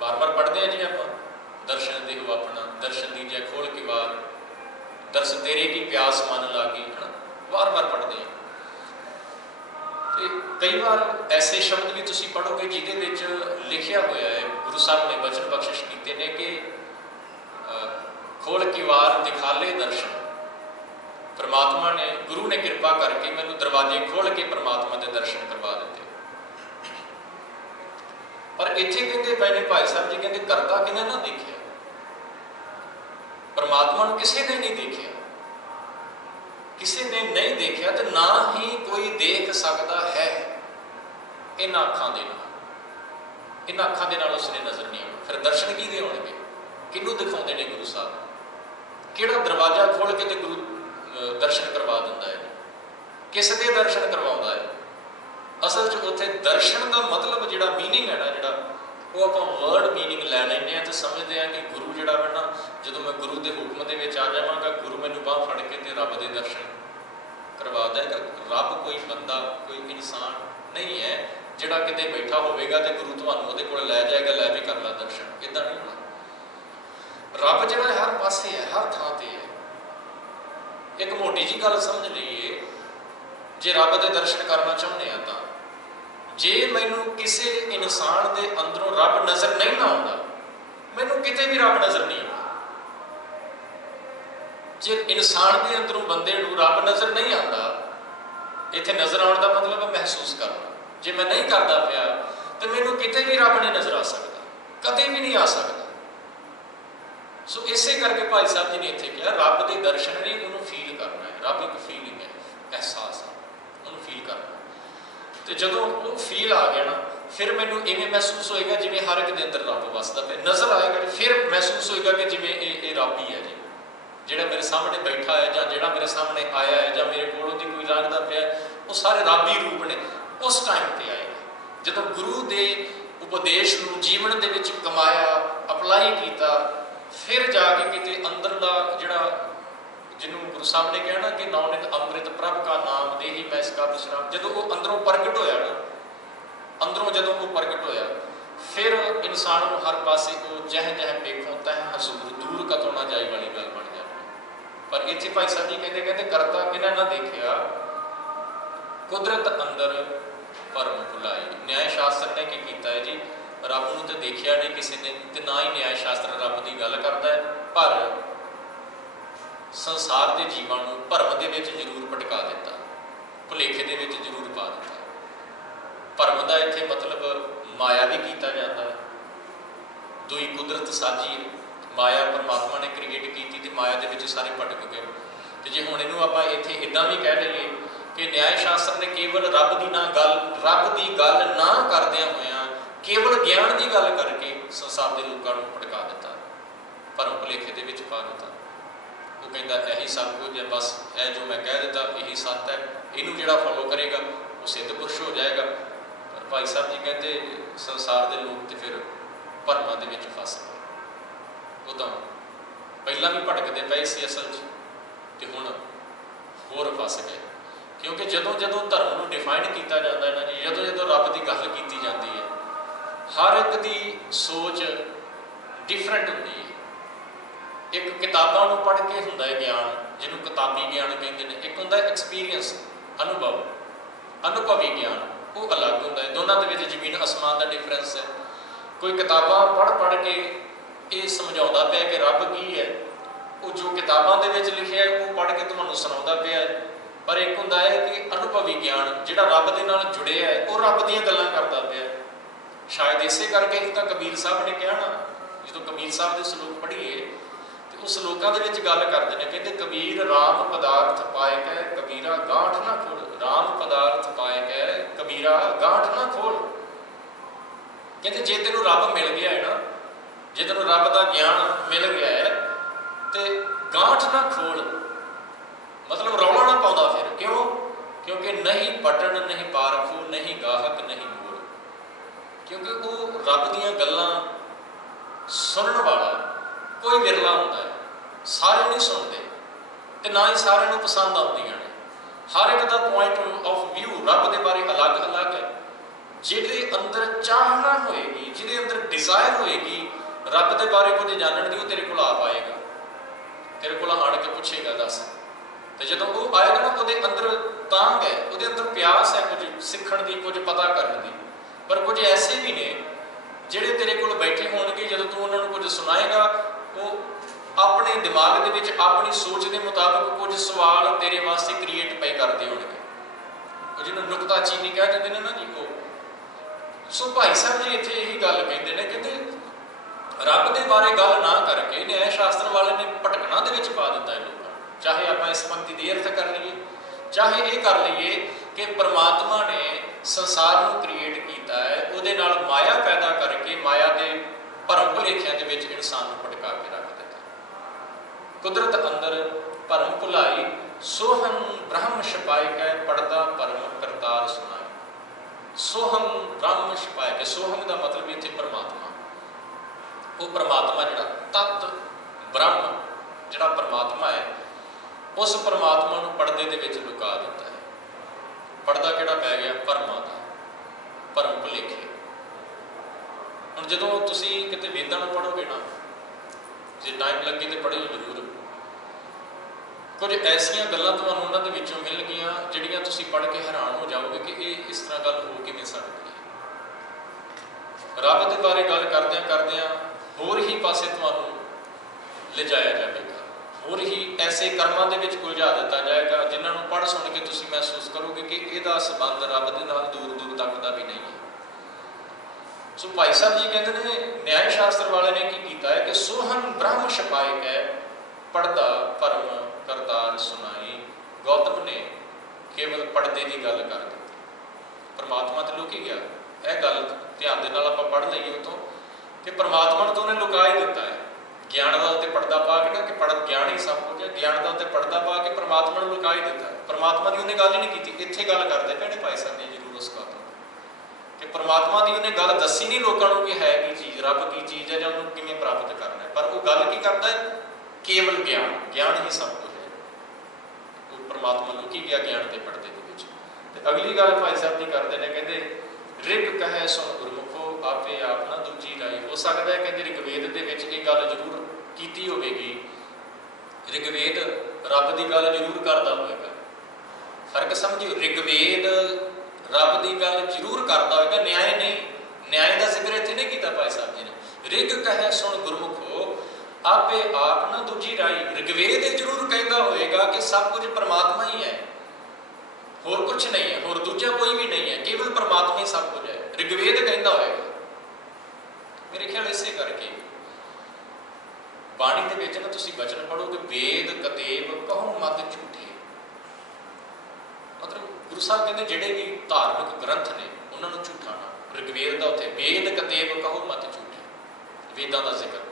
बार बार पढ़ते हैं जी आप, दर्शन देहो अपना, दर्शन दीजिए खोल के बार, दर्श तेरे की प्यास मन लागी, है ना, बार बार पढ़ते हैं। तो कई बार ऐसे शब्द भी तुसीं पढ़ोगे जिहदे विच लिखिया होया है, गुरु साहब ने वचन बख्शिश कीते ने कि खोल के वार दिखाले दर्शन। परमात्मा ने, गुरु ने कृपा करके मैनूं दरवाजे खोल के परमात्मा के दर्शन करवा दिते। पर इत्थे कहते पए ने भाई साहब जी, कहते करता किने ना देखिया, परमात्मा नूं किसी ने नहीं देखिया, किसी ने नहीं देखिया तो ना ही कोई देख सकता है इन्हां अखां दे नाल। इन्हां अखां दे नाल उसने नज़र नहीं आउणा। फिर दर्शन किहदे होणगे, किहनूं दिखाउंदे ने गुरु साहब? किहड़ा दरवाजा खोल के ते गुरु दर्शन करवा दिंदा है, किस दे दर्शन करवाउंदा है? असल च उत्थे दर्शन का मतलब जिहड़ा मीनिंग है ना, जिहड़ा वो आपां वर्ड मीनिंग लै लैंदे हैं तो समझते हैं कि गुरु जिहड़ा वा ना, जदों मैं गुरु के हुक्म दे विच आ जावांगा, गुरु मैनूं बांह फड़ के ते रब दे दर्शन करवा देगा। रब कोई बंदा, कोई इंसान नहीं है जिहड़ा किते बैठा होवेगा ते गुरु तुहानूं उहदे कोल लै जाएगा, लै भी कर ला दर्शन, इदां नहीं होना। रब जिहड़ा हर पासे है, हर थां ते है। एक मोटी जी गल समझ लईए, जे रब दे दर्शन करना चाहुंदे आ तां जे मैनूं किसी इंसान के अंदरों रब नज़र नहीं ना आउंदा, मैनूं किते भी रब नज़र नहीं आउंदा। जे इंसान के अंदरों बंदे नूं रब नज़र नहीं आता, इत्थे नज़र आउण दा मतलब है महसूस करना। जे मैं नहीं करता पिया तो मैनूं किते भी रब नहीं नज़र आ सकता, कदे भी नहीं आ सकता। सो इसे करके भाई साहब जी ने इत्थे कहा, रब के दर्शन नहीं, उन्होंने फील करना है। रब एक फीलिंग है, एहसास है, उन्होंने फील करना। तो जदों वो फील आ गया ना, फिर मैनूं इवें महसूस होएगा जिवें हर एक दे अंदर रब वसदा पिया। नज़र आएगा, फिर महसूस होएगा कि जिवें ये रब ही है जी, जिहड़ा मेरे सामने बैठा है, जां जिहड़ा मेरे सामने आया है, जां मेरे कोलों दी कोई लंघदा पिया, वो सारे रब ही रूप ने। उस टाइम पर आएगा जदों गुरु के उपदेश नूं जीवन दे विच कमाया, अप्लाई किया, फिर जाके किते अंदरला जिहड़ा, जिन्होंने गुरु साहब ने कहा ना कि नानक अमृत प्रभ का नाम दे ही मैं इसका विश्राम, जदों वो अंदरों प्रगट होया ना, अंदरों जदों वो प्रगट होया, फिर इंसान को हर पासे को जह जह पेखों तह हजूर, दूर कतों ना जाए वाली गल बन जाती। पर इत्थे भाई साहब जी कहते कहते करता किन्हां ना देखिया, कुदरत अंदर भरम भुलाई। न्याय शास्त्र ने की कीता है जी, रब नूं तो देखिया नहीं किसी ने, तो ना ही न्याय शास्त्र रब की गल करता है, पर संसार के जीवां नूं भरम दे विच जरूर भटका दिता, भुलेखे दे विच जरूर पा दिता। भरम का इत्थे मतलब माया भी किया जाता है, दुई कुदरत साझी है, माया परमात्मा ने क्रिएट की तो माया दे विच सारे भटक गए। तो जे हुण इहनूं आपां इत्थे इदां भी कह लईए कि न्याय शास्त्र ने केवल रब की गल ना करदिआं होइआं केवल ज्ञान की गल करके संसार के लोगों को भटका दिता, भरम भुलेखे दे विच पा दिता। वो कहता यही सब कुछ है, बस है जो मैं कह दिता यही सत्य है, इनू जिहड़ा फॉलो करेगा वो सिद्ध पुरुष हो जाएगा। पर भाई साहब जी कहते संसार के लोग तो फिर भरमां दे विच फस गए, वो तो पहला भी भटकते पे सी असल तो हुण होर फस गए। क्योंकि जदों जदों धर्म को डिफाइन किया जाता है ना जी, जदों जदों रब की गल की जाती है, हर एक की सोच डिफरेंट होती है। एक किताबों को पढ़ के होंदा है ज्ञान, जिन्हों किताबी ज्ञान कहते हैं, एक होंदा एक्सपीरियंस, अनुभव, अनुभवी ज्ञान, वो अलग होंदा है। दोनों के विच जमीन आसमान का डिफरेंस है। कोई किताबां पढ़ के ये समझाता पे कि रब की है, वो जो किताबों के विच लिखिआ है वो पढ़ के तुहानूं सुणाउंदा पिआ है। पर एक होंदा है कि अनुभवी ज्ञान, जिहड़ा रब दे नाल जुड़िआ है, वो रब दीआं गल्लां करदा पिआ। शायद इसे करके ही तो कबीर साहब ने कहा ना, जो कबीर साहब के सलोक पढ़ीए तो उस सलोकां दे विच गल करदे ने, कहते कबीर राम पदार्थ पाए कै कबीरा गांठ ना खोल, राम पदार्थ पाए कै कबीरा गांठ ना खोल। कहते जे तेनों रब मिल गया है ना, जे तेनों रब का ज्ञान मिल गया है तो गांठ ना खोल। मतलब रौला ना पाਉਂਦਾ फिर क्यों? क्योंकि नहीं पटन नहीं पारखू नहीं गाहक नहीं मोल, क्योंकि वो रब दीयां गल्लां सुनने वाला कोई विरला होंदा है, सारे नहीं सुनते ते ना ही सारे नूं पसंद आउंदियां ने। हर एक का पॉइंट ऑफ व्यू रब दे बारे अलग अलग है। जिहदे अंदर चाहना होएगी, जिहदे अंदर डिजायर होएगी रब दे बारे कुछ जानण दी, वो तेरे कोल आप आएगा, तेरे कोल आण के पुछेगा दस। तो जो वो आएगा ना, वो अंदर तांग है, वो अंदर प्यास है कुछ सीखण की, कुछ पता करने की। पर कुछ ऐसे भी ने ਜਿਹੜੇ तेरे कोल बैठे होणगे, ਜਦੋਂ तू उन्होंने कुछ सुनाएगा वो अपने दिमाग ਦੇ ਵਿੱਚ अपनी सोच के मुताबिक कुछ सवाल तेरे वास्ते क्रिएट पे करते होणगे, ਜਿਹਨੂੰ ਨੁਕਤਾਚੀਨੀ ਕਹਿ ਦਿੰਦੇ ਨੇ ਨਾ जी। ਉਹ सो भाई साहब जी ਇੱਥੇ ਇਹੀ ਗੱਲ ਕਹਿੰਦੇ ਨੇ, ਕਹਿੰਦੇ ਰੱਬ ਦੇ ਬਾਰੇ ਗੱਲ ਨਾ ਕਰਕੇ ਨਿਆਂ ਸ਼ਾਸਤਰ ਵਾਲੇ ਨੇ ਭਟਕਣਾ ਦੇ ਵਿੱਚ ਪਾ ਦਿੱਤਾ ਹੈ ਲੋਕਾਂ। चाहे आप इस पंक्ति के अर्थ कर लीए, चाहे ये कर लीए कि परमात्मा ने संसार को क्रिएट किया है, उहदे नाल माया पैदा करके माया के भरम भुलेखियां दे विच इंसान को भटका के रख दिता। कुदरत अंदर भरम भुलाई सोहन ब्रह्म छपाए कै पढ़दा परम करतार सुनाए। सोहम ब्रह्म छपाए के, सोहम का मतलब इत्थे परमात्मा, वो परमात्मा जिहड़ा तत्त ब्रह्म जिहड़ा परमात्मा है, उस परमात्मा को पढ़दे दे विच लुका दिता है। पढ़दा किहड़ा पै गया? भरमां दा, भरम भुलेखे। हुण जदों तुसीं किते वेदां नूं पढ़ोगे ना, जे टाइम लगे तो पढ़िओ जरूर। कुछ ऐसियां गल्लां तुहानूं उन्हां दे विचों मिलणगीआं जिहड़ियां तुसीं पढ़ के हैरान हो जाओगे कि ये इस तरह गल हो किवें सकदी है। रब दे बारे गल करदिआं करदिआं होर ही पासे तुहानूं लिजाया जाएगा, होर ही ऐसे कर्मां दे विच उलझा दिता जाएगा जिन्हां नूं पढ़ सुन के तुसीं महसूस करोगे कि इहदा संबंध रब दे नाल दूर दूर तक दा भी नहीं है। सो भाई साहब जी कहते हैं न्याय शास्त्र वाले ने की कीता है कि सोहन ब्रह्म छपाए कै पढ़दा परम करतार सुनाई। गौतम ने केवल पढ़दे की गल कर दी, परमात्मा तो लुकी गया। यह गल ध्यान दे नाल आपां पढ़ लईए उतों कि परमात्मा नूं तो उहने लुका ही दिता है। ज्ञान का उत्ते पढ़दा पा के ना कि पढ़ ज्ञान ही सब कुछ है, ज्ञान का उत्ते पढ़दा पा के परमात्मा ने लुका ही दिता है। परमात्मा की उन्हें गल ही नहीं की। इत्थे गल करते भैणे भाई साहब ने जरूर उस बात कि परमात्मा की उन्हें गल दसी नहीं लोगों को कि है की चीज़, रब की चीज़ है, या उन्होंने किवें प्राप्त करना है। पर वो गल की करता है? केवल ज्ञान, ज्ञान ही सब कुछ है। वो परमात्मा लुकी गया ज्ञान के पढ़दे दे विच। ते अगली गल भाई साहब जी करते हैं, कहते रिग कहे सुन गुरमुखो आपे आप ना दूजी राई। हो सकता है कहते ऋग्वेद दे विच ये गल जरूर कीती होवेगी, ऋग्वेद रब की गल जरूर करता होगा। फर्क समझियो, ऋग्वेद रब की गल जरूर करता होगा, न्याय नहीं। न्याय का जिक्र इत्थे नहीं किया भाई साहब जी ने। रिग कहे सुन गुरमुखो आपे आप ना दूजी राई। ऋग्वेद जरूर कहता होएगा कि सब कुछ परमात्मा ही है, होर कुछ नहीं है, होर दूजा कोई भी नहीं है, केवल परमात्मा ही सब कुछ है। ऋग्वेद कहता होएगा। मेरे ख्याल इसे करके बाणी के विच ना तुसीं वचन पढ़ोगे, वेद कतेब कहो मत झूठे। मतलब गुरु साहब कहते जिहड़े भी धार्मिक ग्रंथ ने उन्होंने झूठा ना। ऋग्वेद का उत्थे वेद कतेब कहो मत झूठे, वेदां का जिक्र।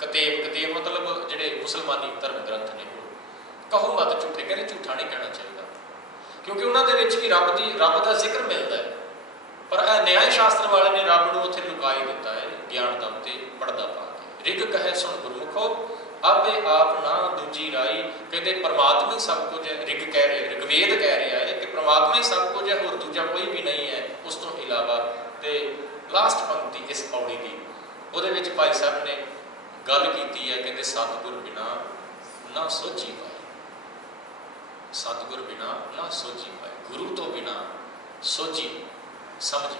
कतेब, कतेब मतलब जिहड़े मुसलमानी धर्म ग्रंथ ने, कहो मत झूठे, कहते झूठा नहीं कहना चाहिए, क्योंकि उन्होंने भी रब का जिक्र मिलता है। पर न्याय शास्त्र वाले ने रब को उत्थे लुका ही दिता है ज्ञान का उत्ते पढ़दा पा के। रिग कहे सुन गुरमुखो आपे आप ना दूजी राई। कहते परमात्मा ही सब कुछ है। रिग कह रहे, ऋग्वेद कह रहा है कि परमात्मा ही सब कुछ है, होर दूजा कोई भी नहीं है उस तो इलावा। तो लास्ट पंक्ति इस पौड़ी की उहदे विच भाई साहब ने गल की है, कहते सतगुर बिना ना सोची पाए, सतगुर बिना ना सोची पाए। गुरु तो बिना सोची समझ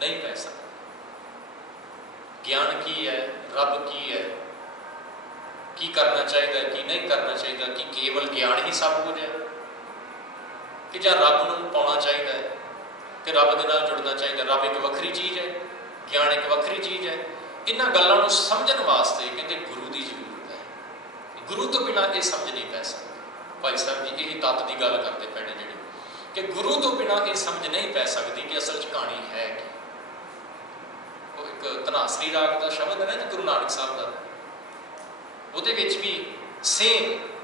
नहीं पै सकता। ज्ञान की है, रब की है, की करना चाहिए की नहीं करना चाहिए, कि केवल ज्ञान ही सब कुछ है, कि ਜਾਂ रब ਨੂੰ पाना चाहिए, कि रब के नाल जुड़ना चाहिए। रब एक वक्री चीज़ है, ज्ञान एक वक्री चीज़ है। इन्हां गल्लां नूं समझण वास्ते कहते गुरु की जरूरत है। गुरु तो बिना ये समझ नहीं पै सकती। भाई साहब जी यही तत्त की गल करते पे ने जिहड़े कि गुरु तो बिना ये समझ नहीं पै सकती कि असल कहानी है कि। वो एक धनासरी राग का शब्द है ना जी गुरु नानक साहब का, वो भी सेम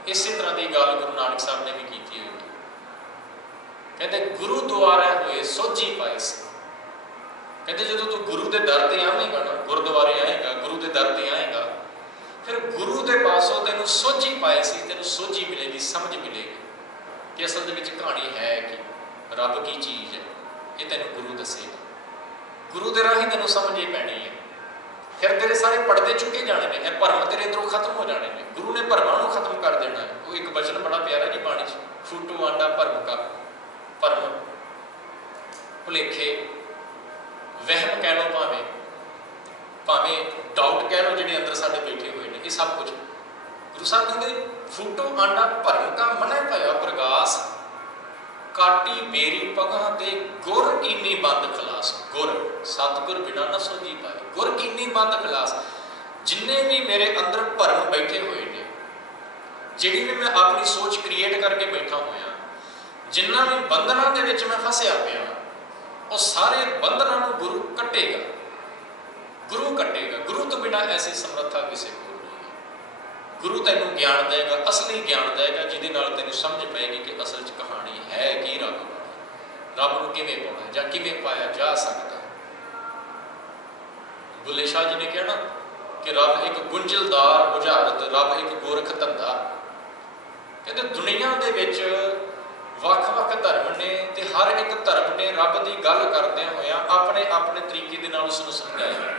इसे तरह की गल गुरु नानक साहब ने भी की हुई है। कहते गुरु द्वारा होए सोझी पाए से, कहते जो तू गुरु के दर से आवेगा ना, गुरुद्वारे आएगा, गुरु के दर से आएगा, फिर गुरु के पासों तेन सोझी पाए सी, तेन सोझी मिलेगी, समझ मिलेगी कि असल में कहानी है कि रब की चीज़ है, ये तेन गुरु दसेगा। गुरु के राही तेन समझ ही पैनी है। फिर तेरे सारे पड़ते चुके जाने ने, यह भरम तेरे अंदरों खत्म हो जाने ने। गुरु ने भरमां नूं खत्म कर देना है। वो एक वचन बड़ा प्यारा जी बाणी च, फूटू आंडा भरम का, भरम भुलेखे वहम कह लो, भावें भावें डाउट कह लो, जिहड़े अंदर साडे बैठे हुए हैं, ये सब कुछ गुरु साहब कहते फूटो आंडा भरम का मनै पाया प्रगास, काटी बेरी पगां ते गुर कीनी बंद खलास। गुर सतगुर बिना ना सोझी पाए, गुर कीनी बंद खलास। जिन्ने भी मेरे अंदर भरम बैठे हुए ने, जिहड़ी भी मैं अपनी सोच क्रिएट करके बैठा होया, जिन्ना भी बंधना दे विच मैं फसिया पिया, वो सारे बंधना नूं गुरु कटेगा, गुरु कटेगा। गुरु तो बिना ऐसी समर्था किसी को नहीं है। गुरु तैनूं ज्ञान देगा, असली ज्ञान देगा, जिहदे नाल तैनूं समझ पेगी कि असल च कहानी है कि रब बाणी, रब नूं किवें पाउणा जां किवें पाया जा सकदा। बुल्ले शाह जी ने कहा ना कि रब एक गुंझलदार बुझारत, रब एक गोरख धंधा। कहते दुनिया दे विच ਵੱਖ-ਵੱਖ धर्म ने, ते हर एक धर्म ने रब की गल करदे होया अपने अपने तरीके दे नाल उसनूं समझाया।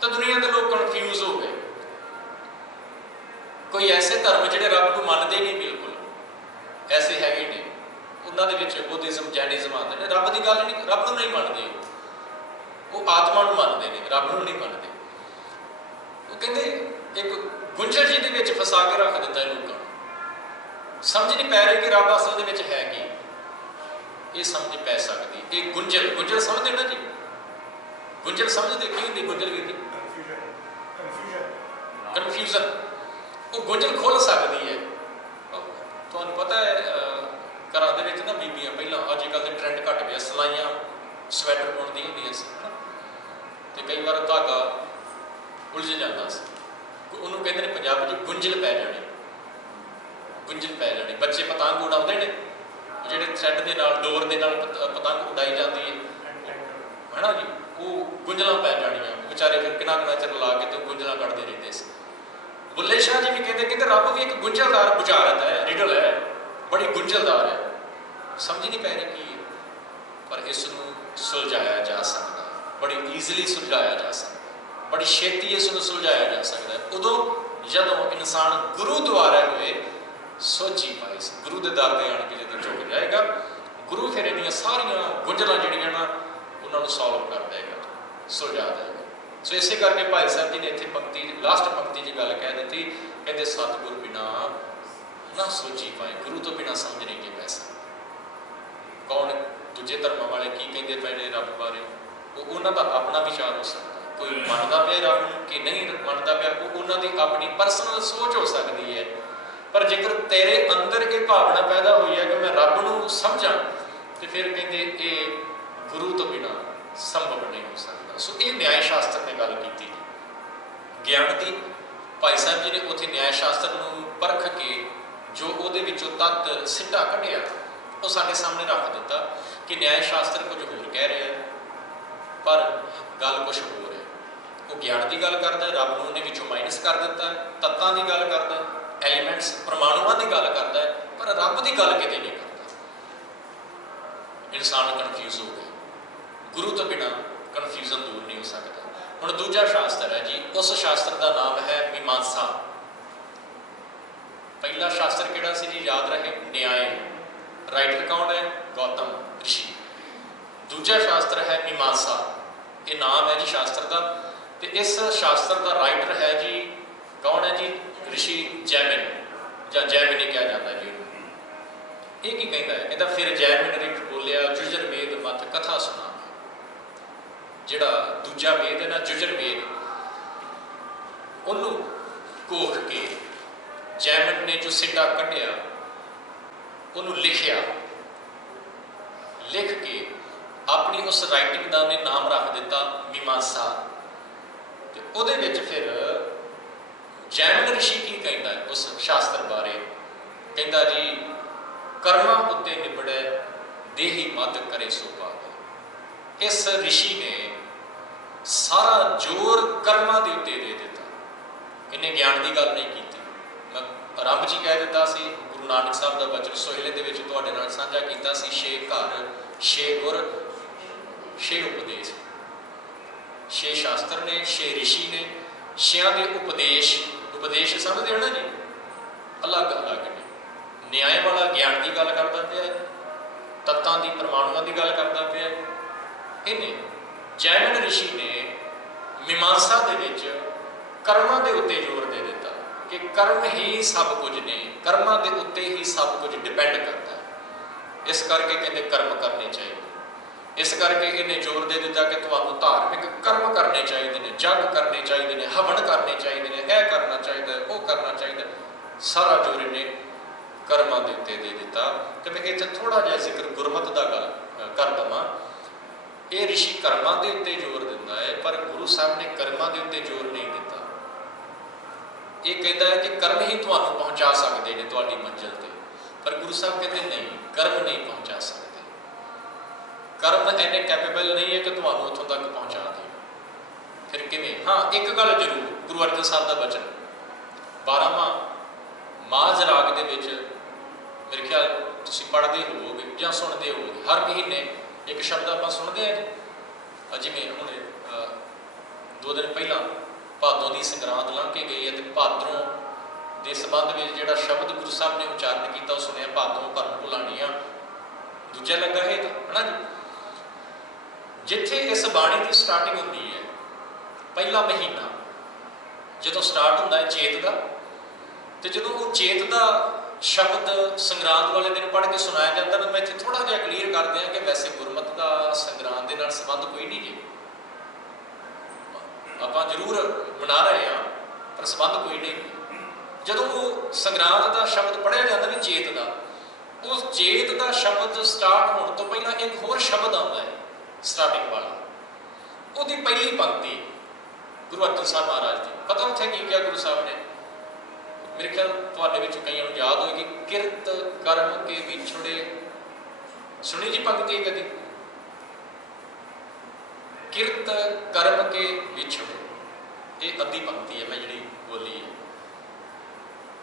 तो दुनिया के लोग कन्फ्यूज हो गए। कोई ऐसे धर्म जिहड़े रब को मनते नहीं, बिल्कुल ऐसे है ने, उन्हां दे विच बुद्धिज्म जैनिज्म आते हैं, रब की गल नहीं, रब को नहीं मनते, वो आत्मा को मनते हैं, रब को नहीं मनते। वो कहते एक गुंझल जी दे विच फसा के रख दिता है लोगों, समझ नहीं पै रही कि रब असल दे विच है कि, ये समझ पै सकती। एक गुंझल, गुंझल समझते ना जी, गुंझल समझते की होंदी गुंझल भी कन्फ्यूजन, वो गुंझल खुल सकती है। तुहानूं पता है घरां दे विच ना बीबियां पहलां, अजकल तो ट्रेंड घट गया, सिलाइयां स्वैटर बुणदियां होंदियां सी, ते कई बार धागा उलझ जाता सी, उन्होंने कहते हैं पंजाबी च गुंझल पै जानी, गुंझल पै जानी। बच्चे पतंग उड़ाते हैं, जिहड़े थ्रैड के नाल, डोर के नाल पतंग उड़ाई जाती है ना जी, वो गुंझलां पै जानियां, बेचारे फिर किना किना चिर ला के तो गुंझलां कढ़ते रहते सी। बुल्ले शाह जी भी कहते रब भी एक गुंझलदार बुझारत है, रिडल है, बड़ी गुंझलदार है, समझ नहीं पै रही की है, पर इसनूं सुलझाया जा सकता, बड़ी ईजिली सुलझाया जा सकता, बड़ी छेती इसनूं सुलझाया जा सकता है उदों जदों इंसान गुरु द्वारा होए सोझी पाए। गुरु के दर पर आण के जो झुक जाएगा, गुरु फिर इन सारिया गुंझलां जिहड़ियां ना उन्होंने सॉल्व कर देगा, सुलझा देगा। सो इसे करके भाई साहब जी ने इत्थे पंक्ति, लास्ट पंक्ति च गल कह दी, कहते सतगुर बिना ना सोची पाए, गुरु तो बिना समझ नहीं के पै सकते। कौन दूजे धर्मां वाले की कहते पे ने रब बारे, वो उन्हां दा अपना विचार हो सकता, कोई मनदा पिया रब नूं कि नहीं मनदा पिया, वो उन्हां दी अपनी परसनल सोच हो सकती है। पर जेकर तेरे अंदर ये भावना पैदा हुई है कि मैं रब नूं समझां, तो फिर कहते ये गुरु तो बिना संभव नहीं हो सकता। सो ये न्याय शास्त्र ने गल की ज्ञान की। भाई साहब जी ने उत्थे न्याय शास्त्र नूं परख के जो उहदे विचों तत्त सिद्धा कढ़िया, वो साडे सामने रख दिता कि न्याय शास्त्र कुछ होर कह रहा है, पर गल कुछ होर है। वो ज्ञान की गल करता है, रब नूं उहदे विचों माइनस कर दिता है, तत्तां की गल करता है, एलीमेंट्स परमाणुओं की गल करता है, पर रब की गल किते नहीं करता। इंसान कन्फ्यूज हो गया, गुरु तो बिना कन्फ्यूजन दूर नहीं हो सकता। हुण दूजा शास्त्र है जी, उस शास्त्र का नाम है मीमांसा। पहला शास्त्र किहड़ा सी जी, याद रहे, न्याय। राइटर कौन है? गौतम ऋषि। दूजा शास्त्र है मीमांसा, ये नाम है जी शास्त्र का। तो इस शास्त्र का राइटर है जी, कौन है जी? ऋषि जैमिन, या जैमिनी कहा जाता है जी। ये की कहता है? कहता फिर जैमिन रिठ बोलिया, जुजर वेद मत कथा सुना। जिहड़ा दूजा वेद है ना, जुजर वेद, उन्होंने कोख के जैमिन ने जो सिड्डा कढ़िया, उन्होंने लिखिया, लिख के अपनी उस राइटिंग का उन्हें नाम रख दिता मीमांसा। तो उहदे विच फिर जैमिन ऋषि की कहता है उस शास्त्र बारे, कहता जी कर्मां उत्ते निबड़े देही मद करे सो पावे। इस ऋषि ने सारा जोर कर्मां दे उत्ते दे दिता, इन्हें ज्ञान की गल नहीं की। मैं आरंभ जी कह दिता सी गुरु नानक साहब का बचन सोहले दे विच तुहाडे नाल साझा कीता सी, 6 घर 6 गुर 6 उपदेश, 6 शास्त्र ने, 6 ऋषि ने, 6 के उपदेश। उपदेश समझते हो ना जी, अलग अलग ने। न्याय वाला ज्ञान की गल करता पिया, तत्तां की परमाणुओं की गल करता पिया। इन्हें जैमिन ऋषि ने मीमांसा दे विच कर्मां दे उत्ते जोर दे दिता कि कर्म ही सब कुछ ने, कर्मां दे उत्ते ही सब कुछ डिपेंड करता है। इस करके कहते कर्म करने चाहिए। इस करके इन्हें जोर दे दिता कि तुहानू धार्मिक कर्म करने चाहिए ने, जग करने चाहिए ने, हवन करने चाहिए ने, यह करना चाहिए, वो करना चाहिए। सारा जोर इन्हें कर्मां दे उत्ते दे दिता। तो मैं इत्थे थोड़ा जिहा जिक्र गुरमत का गल कर देवां। ये ऋषि कर्मां दे उत्ते जोर दिंदा है, पर गुरु साहब ने कर्मां दे उत्ते जोर नहीं दिता। ये कहता है कि कर्म ही तुहानू पहुँचा सकते हैं तुहाडी मंजिल ते, पर गुरु साहब कहते नहीं, कर्म नहीं पहुँचा सकते। कर्म इन्ने कैपेबल नहीं है कि तुहानू उत्थों तक पहुँचा दे। फिर किवें? हाँ, एक गल जरूर, गुरु अर्जन साहब का बचन 12वां माझ राग दे विच मेरे ख्याल तुसीं पढ़दे होवोगे जां सुणदे होवोगे, हर महीने एक शब्द आपां सुणदे हैं। जिवें हुण 2 दिन पहला भादों की संगरांद लंघ के गई है, तो भादरों के संबंध में जिहड़ा शब्द गुरु साहब ने उचारण किया सुनिया, भादों भरम भुलाणियां, दूजा लगा है तो है ना जी। जिथे इस बाणी की स्टार्टिंग होती है, पहला महीना जो स्टार्ट होता है चेत का, तो जो वो चेत का शब्द संगरांद वाले दिन पढ़ के सुनाया जाता है, मैं इत्थे थोड़ा जिहा क्लीयर कर दिया कि वैसे गुरमत का संगरांद के नाल संबंध कोई नहीं जी, आप जरूर मना रहे हैं पर संबंध कोई नहीं। जो वो संगरांद का शब्द पढ़िया जाता है चेत का, उस चेत का शब्द स्टार्ट होने तो पहला एक होर शब्द आता है स्टार्टिंग वाला, उसकी पहली पंक्ति गुरु अर्जन साहब महाराज जी, पता उत्थे की क्या गुरु साहब ने? मेरे ख्याल तुहाडे विच कईयां नूं याद होएगी, किरत कर्म के विछड़े, सुनी जी पंक्ति कदी? किरत कर्म के विछड़े, ये अद्धी पंक्ति है मैं जी बोली है।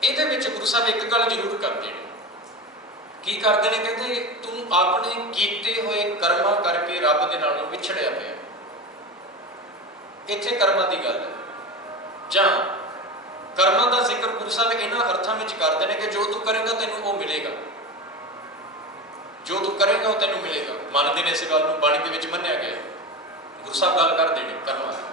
ये गुरु साहब एक गल जरूर करते हैं, की करते हैं? कहते तू अपने कीते हुए कर्मा करके रब के नालों विछड़िया पिया। इत्थे कर्मां की गल है, जां कर्मां का जिक्र गुरु साहब इन्हां अर्थां विच करते हैं कि जो तू करेगा तेनों वो मिलेगा, जो तू करेगा वो तेनों मिलेगा। मानते हैं इस गल नूं, बाणी दे विच मन्निया गया, गुरु साहब गल करते हैं कर्मां की।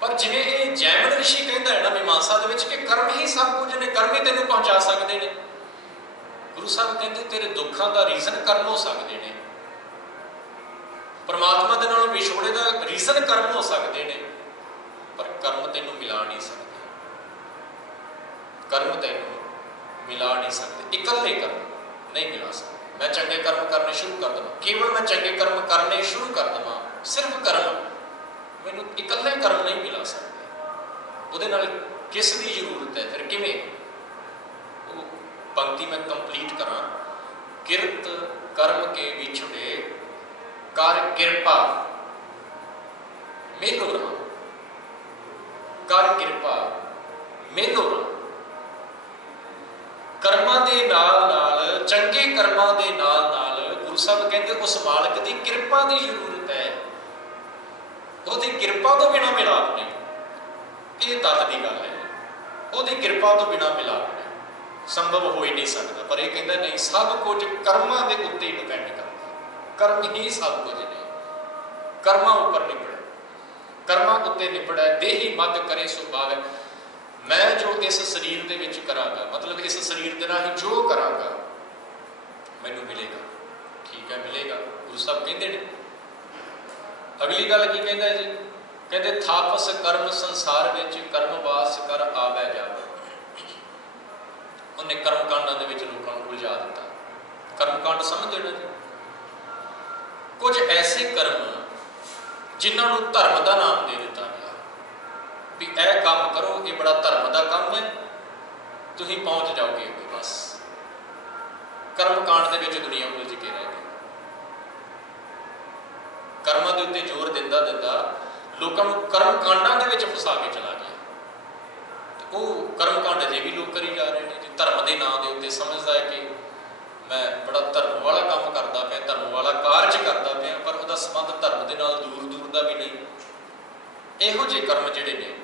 पर जिवें ये जैमिन ऋषि कहता है ना मीमांसा दे विच कि कर्म ही सब कुछ ने, कर्म ही तेनों पहुँचा सकते हैं। गुरु साहब कहते तेरे दुखों का रीजन कर्म हो सकते हैं, परमात्मा के नालों विछोड़े का रीजन कर्म हो सकते हैं, पर कर्म तेनों मिला नहीं सकते, कर्म तेनों मिला नहीं सकते, इकल्ले कर्म नहीं मिला सकते। मैं चंगे कर्म करने शुरू कर देवां, केवल मैं चंगे कर्म करने शुरू कर देवां, सिर्फ कर्म, मैनूं इकल्ले कर्म नहीं मिला सकते। उहदे नाल किस दी जरूरत है? फिर किवें? पंक्ति में कंप्लीट करा, किरत कर्म के विछड़े कर कृपा मेलो राम, कर कृपा मेलो राम। कर्मां दे नाल नाल, चंगे कर्मां दे नाल नाल गुरु साहब कहते उस मालक की कृपा की जरूरत है, उसकी कृपा तो बिना मिलाप नहीं। ये तत्त की गल है, उसकी कृपा तो बिना मिलाप नहीं संभव हो ही नहीं सकता। पर यह कहता नहीं, सब कुछ कर्मां के उत्ते डिपेंड करता, कर्म ही सब कुछ ने, कर्मां उपर निबड़ा, कर्मां उत्ते निबड़ा, देही मद करे सो पावे। मैं जो इस शरीर के विच करांगा, मतलब इस शरीर के राही जो करांगा मैनूं मिलेगा, ठीक है मिलेगा। गुरु साहब कहते हैं। अगली गल की कहता है जी, कहते थापस कर्म संसार विच कर्म वास कर आवे जावे। उन्हें कर्मकांडों के विच लोगों को उलझा दिता। कर्मकांड समझ लेना जी, कुछ ऐसे कर्म जिन्होंने धर्म का नाम दे दिता गया भी यह काम करो, ये बड़ा धर्म का काम है, ਤੁਸੀਂ ਪਹੁੰਚ ਜਾਓਗੇ ਅੱਗੇ। बस कर्म कांड ਦੇ ਵਿੱਚ ਦੁਨੀਆ ਉਲਝ ਕੇ ਰਹਿ ਗਈ। ਕਰਮਾਂ ਦੇ ਉੱਤੇ ਜ਼ੋਰ ਦਿੰਦਾ ਦਿੰਦਾ ਲੋਕਾਂ ਨੂੰ ਕਰਮ ਕਾਂਡਾਂ ਦੇ ਵਿੱਚ ਫਸਾ ਕੇ ਚਲਾ ਗਿਆ। ਤੇ ਉਹ ਕਰਮ ਕਾਂਡ ਅਜੇ ਵੀ ਲੋਕ ਕਰੀ ਜਾ ਰਹੇ ਨੇ ਜੀ। ਧਰਮ ਦੇ ਨਾਂ ਦੇ ਉੱਤੇ ਸਮਝਦਾ ਹੈ ਕਿ ਮੈਂ ਬੜਾ ਧਰਮ ਵਾਲਾ ਕੰਮ ਕਰਦਾ ਪਿਆ, ਧਰਮ ਵਾਲਾ ਕਾਰਜ ਕਰਦਾ ਪਿਆ, ਪਰ ਉਹਦਾ ਸੰਬੰਧ ਧਰਮ ਦੇ ਨਾਲ ਦੂਰ ਦੂਰ ਦਾ ਵੀ ਨਹੀਂ। ਇਹੋ ਜਿਹੇ ਕਰਮ ਜਿਹੜੇ ਨੇ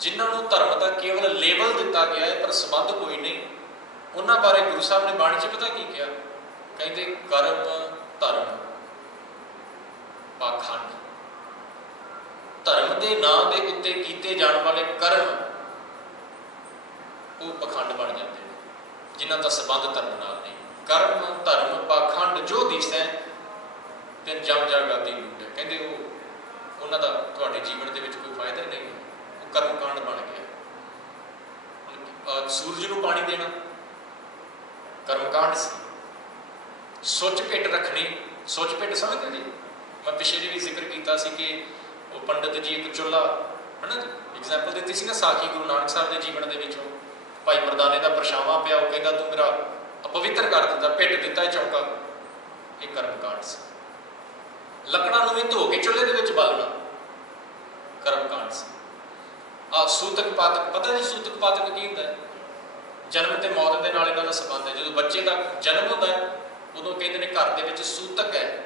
ਜਿਨ੍ਹਾਂ ਨੂੰ ਧਰਮ ਦਾ ਕੇਵਲ ਲੇਬਲ ਦਿੱਤਾ ਗਿਆ ਹੈ ਪਰ ਸੰਬੰਧ ਕੋਈ ਨਹੀਂ, ਉਹਨਾਂ ਬਾਰੇ ਗੁਰੂ ਸਾਹਿਬ ਨੇ ਬਾਣੀ 'ਚ ਪਤਾ ਕੀ ਕਿਹਾ? ਕਹਿੰਦੇ ਕਰਮ ਧਰਮ ਪਾਖੰਡ। ਧਰਮ ਦੇ ਨਾਂ ਦੇ ਉੱਤੇ ਕੀਤੇ ਜਾਣ ਵਾਲੇ ਕਰਮ ਉਹ ਪਖੰਡ ਬਣ ਜਾਂਦੇ ਨੇ, ਜਿਨ੍ਹਾਂ ਦਾ ਸੰਬੰਧ ਧਰਮ ਨਾਲ ਨਹੀਂ। ਕਰਮ ਧਰਮ ਪਾਖੰਡ ਜੋ ਦਿਸੈ ਤੇ ਜਮ ਜਾਗਾਤੀ ਲੂਟ ਹੈ। ਕਹਿੰਦੇ ਉਹ ਉਹਨਾਂ ਦਾ ਤੁਹਾਡੇ ਜੀਵਨ ਦੇ ਵਿੱਚ ਕੋਈ ਫਾਇਦਾ ਨਹੀਂ, ਉਹ ਕਰਮ ਕਾਂਡ ਬਣ ਗਿਆ। ਸੂਰਜ ਨੂੰ ਪਾਣੀ ਦੇਣਾ ਕਰਮ ਕਾਂਡ ਸੀ। ਸੁੱਚ ਭਿੱਟ ਰੱਖਣੀ, ਸੁੱਚ ਭਿੱਟ ਸਮਝਦੇ ਜੀ? ਮੈਂ ਪਿਛੇ ਜਿਹੇ ਵੀ ਜ਼ਿਕਰ ਕੀਤਾ ਸੀ ਕਿ ਉਹ ਪੰਡਤ ਜੀ ਇੱਕ ਚੁੱਲ੍ਹਾ ਹੈ ਨਾ ਐਗਜ਼ਾਮਪਲ ਦਿੱਤੀ ਸੀ ਨਾ ਸਾਖੀ ਗੁਰੂ ਨਾਨਕ ਸਾਹਿਬ ਦੇ ਜੀਵਨ ਦੇ ਵਿੱਚੋਂ। ਭਾਈ ਮਰਦਾਨੇ ਦਾ ਪਰਛਾਵਾਂ ਪਿਆ, ਉਹ ਕਹਿੰਦਾ ਤੂੰ ਮੇਰਾ ਅਪਵਿੱਤਰ ਕਰ ਦਿੱਤਾ, ਭਿੱਟ ਦਿੱਤਾ ਚੌਂਕਾ। ਇਹ ਕਰਮ ਕਾਂਡ ਸੀ। ਲੱਕੜਾਂ ਨੂੰ ਵੀ ਧੋ ਕੇ ਚੁੱਲ੍ਹੇ ਦੇ ਵਿੱਚ ਬਾਲਣਾ ਕਰਮ ਕਾਂਡ ਸੀ। ਸੂਤਕ ਪਾਤਕ, ਪਤਾ ਜੀ ਸੂਤਕ ਪਾਤਕ ਕੀ ਹੁੰਦਾ ਹੈ? ਜਨਮ ਤੇ ਮੌਤ ਦੇ ਨਾਲ ਇਹਨਾਂ ਦਾ ਸੰਬੰਧ ਹੈ। ਜਦੋਂ ਬੱਚੇ ਦਾ ਜਨਮ ਹੁੰਦਾ ਹੈ ਉਦੋਂ ਕਹਿੰਦੇ ਨੇ ਘਰ ਦੇ ਵਿੱਚ ਸੂਤਕ ਹੈ।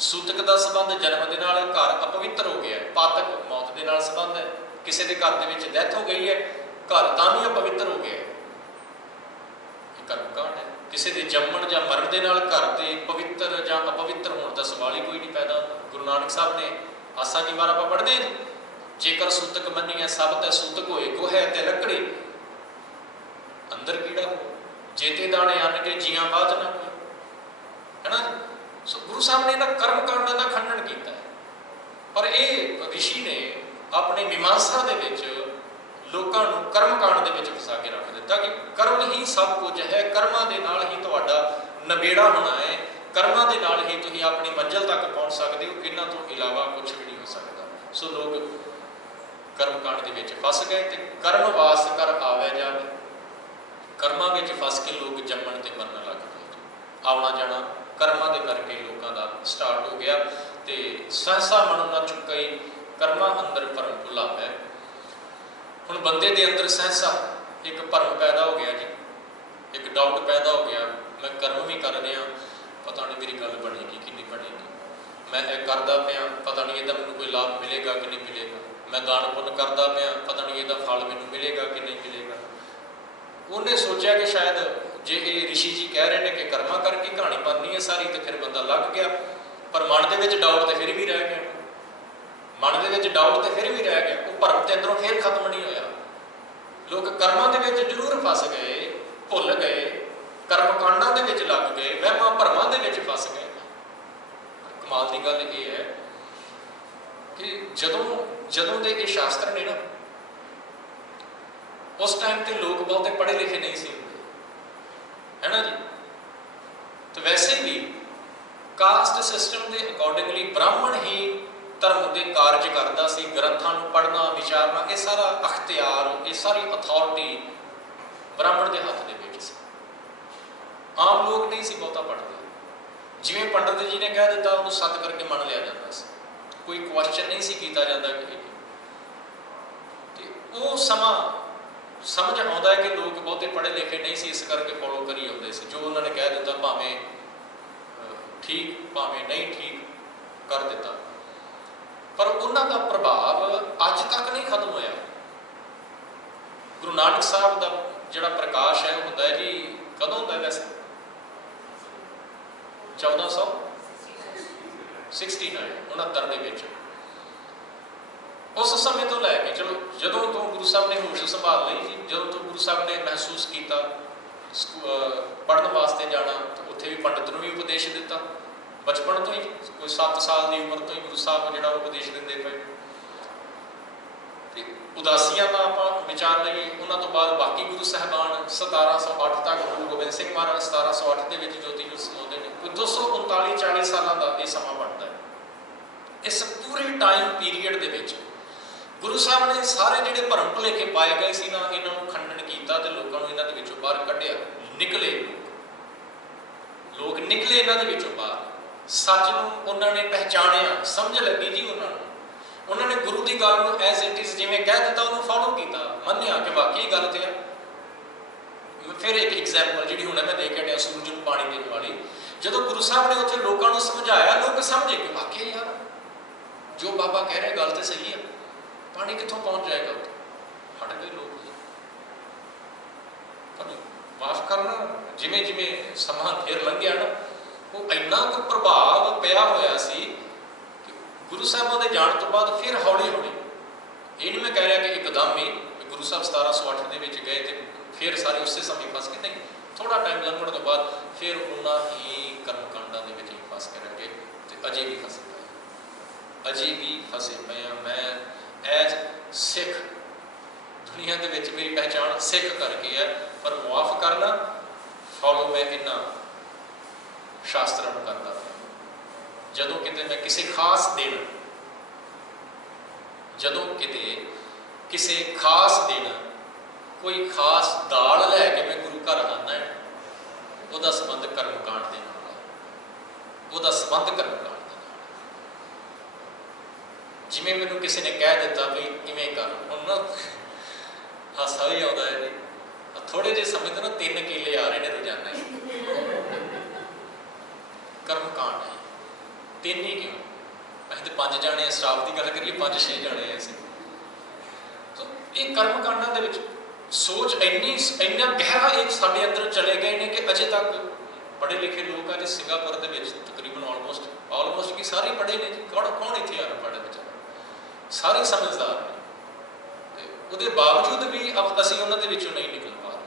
ਸੂਤਕ ਦਾ ਸੰਬੰਧ ਜਨਮ ਦੇ ਨਾਲ, ਘਰ ਅਪਵਿੱਤਰ ਹੋ ਗਿਆ। ਪਾਤਕ ਮੌਤ ਦੇ ਨਾਲ ਸੰਬੰਧ ਹੈ। ਕਿਸੇ ਦੇ ਘਰ ਦੇ ਵਿੱਚ ਡੈਥ ਹੋ ਗਈ ਹੈ, ਘਰ ਤਾਂ ਵੀ ਅਪਵਿੱਤਰ ਹੋ ਗਿਆ। ਇਹ ਕਰਮ ਕਾਂਡ ਹੈ। ਕਿਸੇ ਦੇ ਜੰਮਣ ਜਾਂ ਮਰਨ ਦੇ ਨਾਲ ਘਰ ਦੇ ਪਵਿੱਤਰ ਜਾਂ ਅਪਵਿੱਤਰ ਹੋਣ ਦਾ ਸਵਾਲ ਹੀ ਕੋਈ ਨਹੀਂ ਪੈਦਾ। ਗੁਰੂ ਨਾਨਕ ਸਾਹਿਬ ਨੇ ਆਸਾ ਕੀ ਵਾਰ ਆਪਾਂ ਪੜ੍ਹਦੇ ਹਾਂ, ਜੇਕਰ ਸੂਤਕ ਮੰਨੀਐ ਸਭ ਤੈ ਸੂਤਕ ਹੋਏ, ਗੋਹੈ ਤੇ ਲੱਕੜੀ ਅੰਦਰ ਕੀੜਾ ਹੋ, ਜੇਤੇ ਦਾਣੇ ਅੰਨ ਕੇ ਜੀਆਂ ਬਾਤ ਨਾ ਹੋਏ, ਹੈ ਨਾ। ਸੋ ਗੁਰੂ ਸਾਹਿਬ ਨੇ ਇਹਨਾਂ ਕਰਮ ਕਾਂਡਾਂ ਦਾ ਖੰਡਨ ਕੀਤਾ ਹੈ। ਪਰ ਇਹ ਰਿਸ਼ੀ ਨੇ ਆਪਣੇ ਮੀਮਾਂਸਾ ਦੇ ਵਿੱਚ ਲੋਕਾਂ ਨੂੰ ਕਰਮ ਕਾਂਡ ਦੇ ਵਿੱਚ ਫਸਾ ਕੇ ਰੱਖ ਦਿੱਤਾ ਕਿ ਕਰਮ ਹੀ ਸਭ ਕੁਝ ਹੈ, ਕਰਮਾਂ ਦੇ ਨਾਲ ਹੀ ਤੁਹਾਡਾ ਨਬੇੜਾ ਹੋਣਾ ਹੈ, ਕਰਮਾਂ ਦੇ ਨਾਲ ਹੀ ਤੁਸੀਂ ਆਪਣੀ ਮੰਜ਼ਿਲ ਤੱਕ ਪਹੁੰਚ ਸਕਦੇ ਹੋ, ਇਹਨਾਂ ਤੋਂ ਇਲਾਵਾ ਕੁਝ ਵੀ ਨਹੀਂ ਹੋ ਸਕਦਾ। ਸੋ ਲੋਕ ਕਰਮ ਕਾਂਡ ਦੇ ਵਿੱਚ ਫਸ ਗਏ ਤੇ ਕਰਮ ਵਾਸ ਕਰ ਆਵੇ ਜਾਵੇ। ਕਰਮਾਂ ਵਿੱਚ ਫਸ ਕੇ ਲੋਕ ਜੰਮਣ ਤੇ ਮਰਨ ਲੱਗ ਪਏ। ਆਉਣਾ ਜਾਣਾ ਕਰਮਾਂ ਦੇ ਕਰਕੇ ਲੋਕਾਂ ਦਾ ਸਟਾਰਟ ਹੋ ਗਿਆ ਤੇ ਸਹਸਾ ਮਨੁ ਨ ਚੁੱਕਈ ਕਰਮਾਂ ਅੰਦਰ ਭਰਮ ਭੁਲਾ ਪੈ। ਹੁਣ ਬੰਦੇ ਦੇ ਅੰਦਰ ਸਹਸਾ ਇੱਕ ਭਰਮ ਪੈਦਾ ਹੋ ਗਿਆ ਜੀ, ਇੱਕ ਡਾਊਟ ਪੈਦਾ ਹੋ ਗਿਆ। ਮੈਂ ਕਰਮ ਵੀ ਕਰ ਰਿਹਾ, ਪਤਾ ਨਹੀਂ ਮੇਰੀ ਗੱਲ ਬਣੇਗੀ ਕਿ ਨਹੀਂ ਬਣੇਗੀ। ਮੈਂ ਇਹ ਕਰਦਾ ਪਿਆ, ਪਤਾ ਨਹੀਂ ਇਹਦਾ ਮੈਨੂੰ ਕੋਈ ਲਾਭ ਮਿਲੇਗਾ ਕਿ ਨਹੀਂ ਮਿਲੇਗਾ। ਮੈਂ ਦਾਨ ਪੁੰਨ ਕਰਦਾ ਪਿਆ, ਪਤਾ ਨਹੀਂ ਇਹਦਾ ਫਲ ਮੈਨੂੰ ਮਿਲੇਗਾ ਕਿ ਨਹੀਂ ਮਿਲੇਗਾ। ਉਹਨੇ ਸੋਚਿਆ ਕਿ ਸ਼ਾਇਦ ਜੇ ਇਹ ਰਿਸ਼ੀ ਜੀ ਕਹਿ ਰਹੇ ਨੇ ਕਿ ਕਰਮਾਂ ਕਰਕੇ ਕਹਾਣੀ ਬਣਨੀ ਹੈ ਸਾਰੀ, ਤੇ ਫਿਰ ਬੰਦਾ ਲੱਗ ਗਿਆ। ਪਰ ਮਨ ਦੇ ਵਿੱਚ ਡਾਊਟ ਤੇ ਫਿਰ ਵੀ ਰਹਿ ਗਿਆ, ਮਨ ਦੇ ਵਿੱਚ ਡਾਊਟ ਤੇ ਫਿਰ ਵੀ ਰਹਿ ਗਿਆ। ਉਹ ਭਰਮ ਤੇ ਅੰਦਰੋਂ ਫਿਰ ਖਤਮ ਨਹੀਂ ਹੋਇਆ। ਲੋਕ ਕਰਮਾਂ ਦੇ ਵਿੱਚ ਜ਼ਰੂਰ ਫਸ ਗਏ, ਭੁੱਲ ਗਏ, ਕਰਮ ਕਾਂਡਾਂ ਦੇ ਵਿੱਚ ਲੱਗ ਗਏ, ਵਹਿਮਾਂ ਭਰਮਾਂ ਦੇ ਵਿੱਚ ਫਸ ਗਏ। ਕਮਾਲ ਦੀ ਗੱਲ ਇਹ ਹੈ ਕਿ ਜਦੋਂ ਦੇ ਇਹ ਸ਼ਾਸਤਰ ਨੇ ਨਾ, ਉਸ ਟਾਈਮ ਤੇ ਲੋਕ ਬਹੁਤੇ ਪੜ੍ਹੇ ਲਿਖੇ ਨਹੀਂ ਸੀ ਹੁੰਦੇ, ਹੈ ਨਾ ਜੀ। ਤੇ ਵੈਸੇ ਵੀ ਕਾਸਟ ਸਿਸਟਮ ਦੇ ਅਕੋਰਡਿੰਗਲੀ ਬ੍ਰਾਹਮਣ ਹੀ ਧਰਮ ਦੇ ਕਾਰਜ ਕਰਦਾ ਸੀ। ਗ੍ਰੰਥਾਂ ਨੂੰ ਪੜ੍ਹਨਾ, ਵਿਚਾਰਨਾ, ਇਹ ਸਾਰਾ ਅਖਤਿਆਰ, ਇਹ ਸਾਰੀ ਅਥਾਰਟੀ ਬ੍ਰਾਹਮਣ ਦੇ ਹੱਥ ਦੇ ਵਿੱਚ ਸੀ। ਆਮ ਲੋਕ ਨਹੀਂ ਸੀ ਬਹੁਤਾ ਪੜ੍ਹਦੇ। ਜਿਵੇਂ ਪੰਡਤ ਜੀ ਨੇ ਕਹਿ ਦਿੱਤਾ ਉਹਨੂੰ ਸੱਤ ਕਰਕੇ ਮੰਨ ਲਿਆ ਜਾਂਦਾ ਸੀ, ਕੋਈ ਕੁਐਸਚਨ ਨਹੀਂ ਸੀ ਕੀਤਾ ਜਾਂਦਾ ਕਿ ਤੇ ਉਹ ਸਮਾਂ ਸਮਝ ਆਉਂਦਾ ਹੈ ਕਿ ਲੋਕ ਬਹੁਤੇ ਪੜ੍ਹੇ ਲਿਖੇ ਨਹੀਂ ਸੀ, ਇਸ ਕਰਕੇ ਫੋਲੋ ਕਰੀ ਆਉਂਦੇ ਸੀ। ਜੋ ਉਹਨਾਂ ਨੇ ਕਹਿ ਦਿੱਤਾ ਭਾਵੇਂ ਠੀਕ ਭਾਵੇਂ ਨਹੀਂ ਠੀਕ ਕਰ ਦਿੱਤਾ। ਪਰ ਉਹਨਾਂ ਦਾ ਪ੍ਰਭਾਵ ਅੱਜ ਤੱਕ ਨਹੀਂ ਖਤਮ ਹੋਇਆ। ਗੁਰੂ ਨਾਨਕ ਸਾਹਿਬ ਦਾ ਜਿਹੜਾ ਪ੍ਰਕਾਸ਼ ਹੈ ਉਹ ਹੁੰਦਾ ਹੈ ਜੀ, ਕਦੋਂ ਹੁੰਦਾ ਵੈਸੇ? 1469 ਦੇ ਵਿੱਚ। ਉਸ ਸਮੇਂ ਤੋਂ ਲੈ ਕੇ ਚਲੋ ਜਦੋਂ ਤੋਂ ਗੁਰੂ ਸਾਹਿਬ ਨੇ ਹੋਸ਼ ਸੰਭਾਲ ਲਈ ਜੀ, ਜਦੋਂ ਤੋਂ ਗੁਰੂ ਸਾਹਿਬ ਨੇ ਮਹਿਸੂਸ ਕੀਤਾ ਪੜ੍ਹਨ ਵਾਸਤੇ ਜਾਣਾ, ਉੱਥੇ ਵੀ ਪੰਡਤ ਨੂੰ ਵੀ ਉਪਦੇਸ਼ ਦਿੱਤਾ। ਬਚਪਨ ਤੋਂ ਹੀ ਕੋਈ 7 ਸਾਲ ਦੀ ਉਮਰ ਤੋਂ ਹੀ ਗੁਰੂ ਸਾਹਿਬ ਜਿਹੜਾ ਉਪਦੇਸ਼ ਦਿੰਦੇ ਪਏ। ਤੇ ਉਦਾਸੀਆਂ ਦਾ ਆਪਾਂ ਵਿਚਾਰ ਲਈਏ, ਉਹਨਾਂ ਤੋਂ ਬਾਅਦ ਬਾਕੀ ਗੁਰੂ ਸਾਹਿਬਾਨ 1708 ਤੱਕ, ਗੁਰੂ ਗੋਬਿੰਦ ਸਿੰਘ ਮਹਾਰਾਜ 1708 ਦੇ ਵਿੱਚ ਜੋਤੀ ਜੋਤ ਸਮਾਉਂਦੇ ਨੇ। ਕੋਈ 239-40 ਸਾਲਾਂ ਦਾ ਇਹ ਸਮਾਂ ਬਣਦਾ ਹੈ। ਇਸ ਪੂਰੇ ਟਾਈਮ ਪੀਰੀਅਡ ਦੇ ਵਿੱਚ ਗੁਰੂ ਸਾਹਿਬ ਨੇ ਸਾਰੇ ਜਿਹੜੇ ਭਰਮ ਭੁਲੇਖੇ ਪਾਏ ਗਏ ਸੀ ਨਾ, ਇਹਨਾਂ ਨੂੰ ਖੰਡਨ ਕੀਤਾ ਤੇ ਲੋਕਾਂ निकले, लोग निकले इन्हां दे विचों बाहर, सच नूं उन्होंने पहचानिया, समझ लगी जी उन्होंने गुरु की गल को एज इट इज जिवें कह दिता उन्होंने फॉलो किया, मन्निया कि वाकई गल तो है। फिर एक एग्जाम्पल जी हुणे मैं दे के हटिया सूरज नूं पानी देने वाली, जो गुरु साहब ने उत्थे लोगों को समझाया, लोग समझे कि वाकई यार जो बाबा कह रहे गल तो सही है, पानी कितों पहुँच जाएगा उत्थे, हट गए लोग। पर माफ करना जिमें जिमें समा फिर लंघिया ना, वो इन्ना को प्रभाव पिया होया सी कि गुरु साहबों के जाने तो बाद फिर हौली हौली, ये नहीं मैं कह रहा कि एकदम ही गुरु साहब 1708 के गए तो फिर सारे उस समय फस के, नहीं, थोड़ा टाइम लंघने तो बाद फिर उन्ना ही कर्मकांडा के फस के रह गए, तो अजे भी फसे पे, अजे भी फसे पे हैं। मैं एज सिख दुनिया के विच मेरी पहचान सिख करके है, पर मुआफ करना फॉलो मैं इन्ना शास्त्रों को करता था। जदों किते मैं किसी खास दिन, जदों किते किसी खास दिन कोई खास दाल लैके मैं गुरु घर आना है, वह संबंध कर्मकांड के नाल, वह संबंध कर्मकांड के नाल। जिवें मैनूं किसी ने कह दिता भी इवें कर, हुण ना हासा भी आता है जी, थोड़े जे समय तो ना 3 केले आ रहे हैं रोजाना ही, कर्मकांड है 3 ही क्यों, असीं तो 5 जाने स्टाफ की गल करिए 5-6 जाने ऐसे, तो ये कर्मकांडा दे विच सोच इन्ना गहरा एक साडे अंदर चले गए हैं कि अजे तक पढ़े लिखे लोग हैं जिस सिंगापुर के तकरीबन ऑलमोस्ट कि सारे पढ़े ने जी, कौन इतने अनपढ़ बेचारा, सारे समझदार ने, उसके बावजूद भी अब असीं उन्हां दे विचों नहीं निकल पा रहे।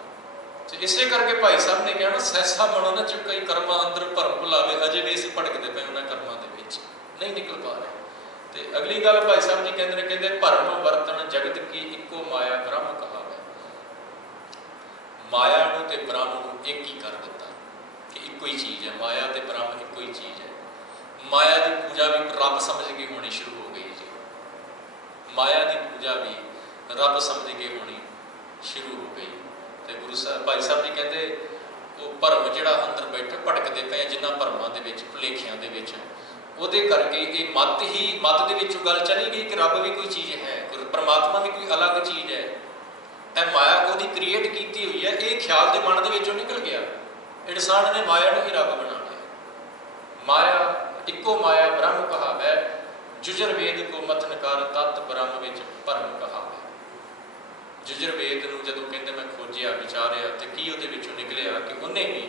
तो इसे करके भाई साहब ने कहा ना, सहसा मनो न चुकई कर्मा अंदर भरम भुलावे, अजे भी असीं भटकते पे उन्हां कर्मां दे विच नहीं निकल पा रहे। तो अगली गल भाई साहब जी कहते भरम वर्तन जगत की इको माया ब्रह्म कहा, माया नूं ते ब्रह्म नूं एक ही कर दिता कि इको ही चीज़ है, माया ते ब्रह्म इको ही चीज़ है। माया की पूजा भी रब समझ के होनी शुरू हो गई जी, माया की पूजा भी रब समझ के होनी शुरू हो गई। तो गुरु साहब भाई साहब जी कहते वो भरम जिहड़ा अंदर बैठे भटकते पे जिन्हां भरमां दे विच भुलेखियां दे विच, ਉਹਦੇ करके ये मत ही मत दे विचों गल चली गई कि रब भी कोई चीज़ है, परमात्मा भी कोई अलग चीज़ है, ਇਹ माया ਉਹਦੀ क्रिएट की हुई है, ये ख्याल के मन के निकल गया, इंसान ने माया को ही रब बना लिया। माया इको माया ब्रह्म कहावै, जुजर वेद को मथन कर तत् ब्रह्म विच भरम कहावै। जुजर वेद को जदों कहते मैं खोजिया विचारिया तो की उहदे विचों निकलिया कि उन्हें भी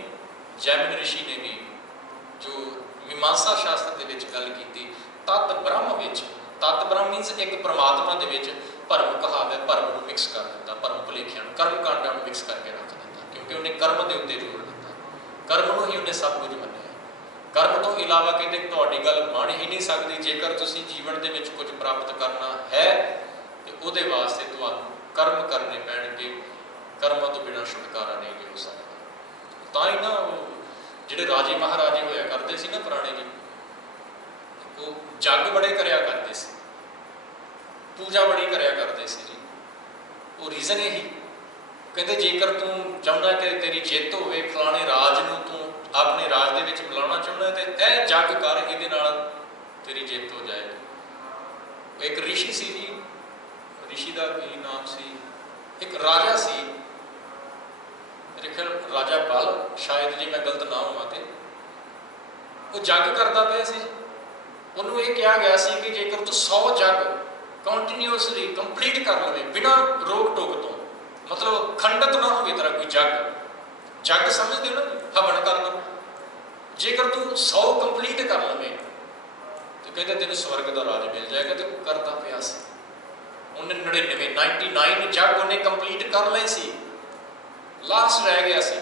जैमिन ऋषि ने भी जो मीमांसा शास्त्र के विच गल की, तत् ब्रह्म विच, तत् ब्रह्म मीनस एक परमात्मा के विच भरम कहावै, भरम को मिक्स कर दिता, भरम भुलेखियां कर्मकांडा मिक्स करके रख दिता, क्योंकि उन्हें कर्म के उत्ते जोर दिता, कर्म को ही उन्हें सब कुछ मन्निया। कर्म तो इलावा कहते तुहाडी गल बन ही नहीं सकती, जेकर तुसीं जीवन के विच कुछ प्राप्त करना है तो उहदे वास्ते तुहानूं कर्म करने पैणगे, कर्मां तो बिना छुटकारा नहीं हो सकता। तां ही ना जिहड़े राजे महाराजे होया करते सी ना पुराने जी, वो जग बड़े करया करते सी, पूजा बड़ी करया करते सी जी। वो रीजन यही कहते जेकर तू चाहुंदा कि तेरी जित होवे, फलाने राज नूं तू अपने राज दे विच मिलाउणा चाहुंदा तो यह जग कर, इहदे नाल तेरी जित हो जाएगी। एक ऋषि सी जी, ऋषि का की नाम सी, एक राजा सी, मेरे ख्याल राजा बल शायद जी मैं गलत ना होवां ते, वो जग करता पिया सी। उन्होंने ये कहा गया सी कि जेकर तू 100 जग कंटिन्यूअसली कंप्लीट कर लवे बिना रोक टोक तो, मतलब खंडत ना हो तेरा कोई जग, जग समझते हो ना, हवन कर लो, जेकर तू 100 कंप्लीट कर लवे तो कहते तेन स्वर्ग का राज मिल जाएगा। तो करता पिया सी, उन्हें 99 जग उन्हें कंप्लीट कर ले सी, लास्ट रह गया सी,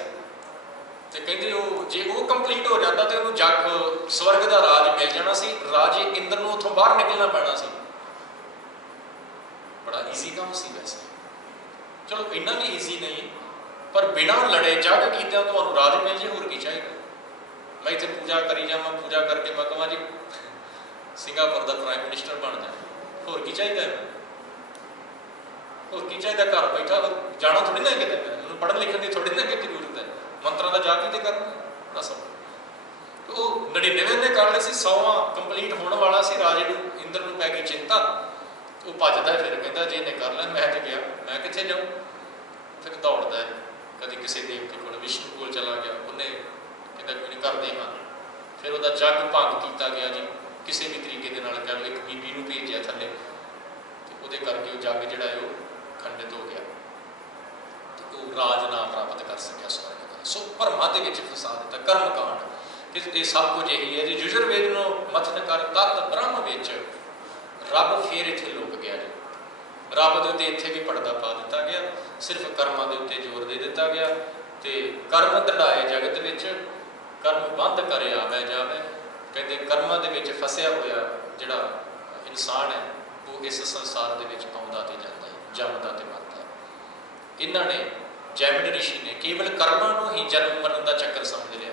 तो कहते वो जे वो कंप्लीट हो जाता तो उन्होंने जग स्वर्ग का राज मिल जाना सी, राजे इंद्र नूं उत्थों बाहर निकलना पैना सी। बड़ा ईजी काम सी वैसे, चलो इन्ना भी ईजी नहीं, पर बिना लड़े जग कीते तो राज मिल जाए, होर की चाहिए। मैं इतने पूजा करी जावां, पूजा करके मैं कहां जी सिंगापुर का प्राइम मिनिस्टर बन जाए, होर की चाहिए, होर की चाहिए, घर बैठा जाना थोड़ी ना कितने, पढ़न लिखन की थोड़ी ना कि जरूरत है, ਮੰਤਰਾਂ ਦਾ ਜਾਪ ਹੀ ਤੇ ਕਰਨਾ, ਬੜਾ ਸੌਖਾ। ਉਹ 99 ਨੇ ਕਰ ਲਏ ਸੀ, 100ਵਾਂ ਕੰਪਲੀਟ ਹੋਣ ਵਾਲਾ ਸੀ, ਰਾਜੇ ਨੂੰ ਇੰਦਰ ਨੂੰ ਪੈ ਗਈ ਚਿੰਤਾ। ਉਹ ਭੱਜਦਾ ਫਿਰ ਕਹਿੰਦਾ ਜੇ ਇਹਨੇ ਕਰ ਲਿਆ ਮੈਂ ਤੇ ਗਿਆ, ਮੈਂ ਕਿੱਥੇ ਜਾਊਂ। ਫਿਰ ਦੌੜਦਾ ਹੈ, ਕਦੀ ਕਿਸੇ ਦੇਵਤੇ ਕੋਲ, ਵਿਸ਼ਨੂੰ ਕੋਲ ਚਲਾ ਗਿਆ, ਉਹਨੇ ਕਹਿੰਦਾ ਕੋਈ ਨਹੀਂ ਕਰਦੇ ਹਾਂ। ਫਿਰ ਉਹਦਾ ਜੱਗ ਭੰਗ ਕੀਤਾ ਗਿਆ ਜੀ, ਕਿਸੇ ਵੀ ਤਰੀਕੇ ਦੇ ਨਾਲ। ਕਹਿ ਲਓ ਇੱਕ ਬੀਬੀ ਨੂੰ ਭੇਜਿਆ ਥੱਲੇ, ਤੇ ਉਹਦੇ ਕਰਕੇ ਉਹ ਜੱਗ ਜਿਹੜਾ ਹੈ ਉਹ ਖੰਡਿਤ ਹੋ ਗਿਆ, ਤੇ ਉਹ ਰਾਜ ਨਾ ਪ੍ਰਾਪਤ ਕਰ ਸਕਿਆ ਸਵਰਗ ਦਾ। ਸੋ ਭਰਮਾਂ ਦੇ ਵਿੱਚ ਫਸਾ ਦਿੱਤਾ ਕਰਮ ਕਾਂਡ। ਇਹ ਸਭ ਕੁਝ ਇਹੀ ਹੈ ਜੀ। ਯੁਜੁਰਵੇਦ ਨੂੰ ਮਥਨ ਕਰ ਤਤ ਬ੍ਰਹਮ ਵਿੱਚ ਰੱਬ ਫੇਰ ਇੱਥੇ ਲੁਕ ਗਿਆ ਜੀ। ਰੱਬ ਦੇ ਉੱਤੇ ਇੱਥੇ ਵੀ ਪਰਦਾ ਪਾ ਦਿੱਤਾ ਗਿਆ, ਸਿਰਫ ਕਰਮਾਂ ਦੇ ਉੱਤੇ ਜ਼ੋਰ ਦੇ ਦਿੱਤਾ ਗਿਆ। ਤੇ ਕਰਮ ਦ੍ਰਿੜਾਏ ਜਗਤ ਵਿੱਚ, ਕਰਮ ਬੰਦ ਕਰੇ ਆਵੇ ਜਾਵੇ। ਕਹਿੰਦੇ ਕਰਮਾਂ ਦੇ ਵਿੱਚ ਫਸਿਆ ਹੋਇਆ ਜਿਹੜਾ ਇਨਸਾਨ ਹੈ ਉਹ ਇਸ ਸੰਸਾਰ ਦੇ ਵਿੱਚ ਆਉਂਦਾ ਤੇ ਜਾਂਦਾ ਹੈ, ਜੰਮਦਾ ਤੇ ਮਰਦਾ। ਇਹਨਾਂ ਨੇ, ਜੈਮਿਨੀ ਰਿਸ਼ੀ ਨੇ, ਕੇਵਲ ਕਰਮਾਂ ਨੂੰ ਹੀ ਜਨਮ ਮਰਨ ਦਾ ਚੱਕਰ ਸਮਝ ਲਿਆ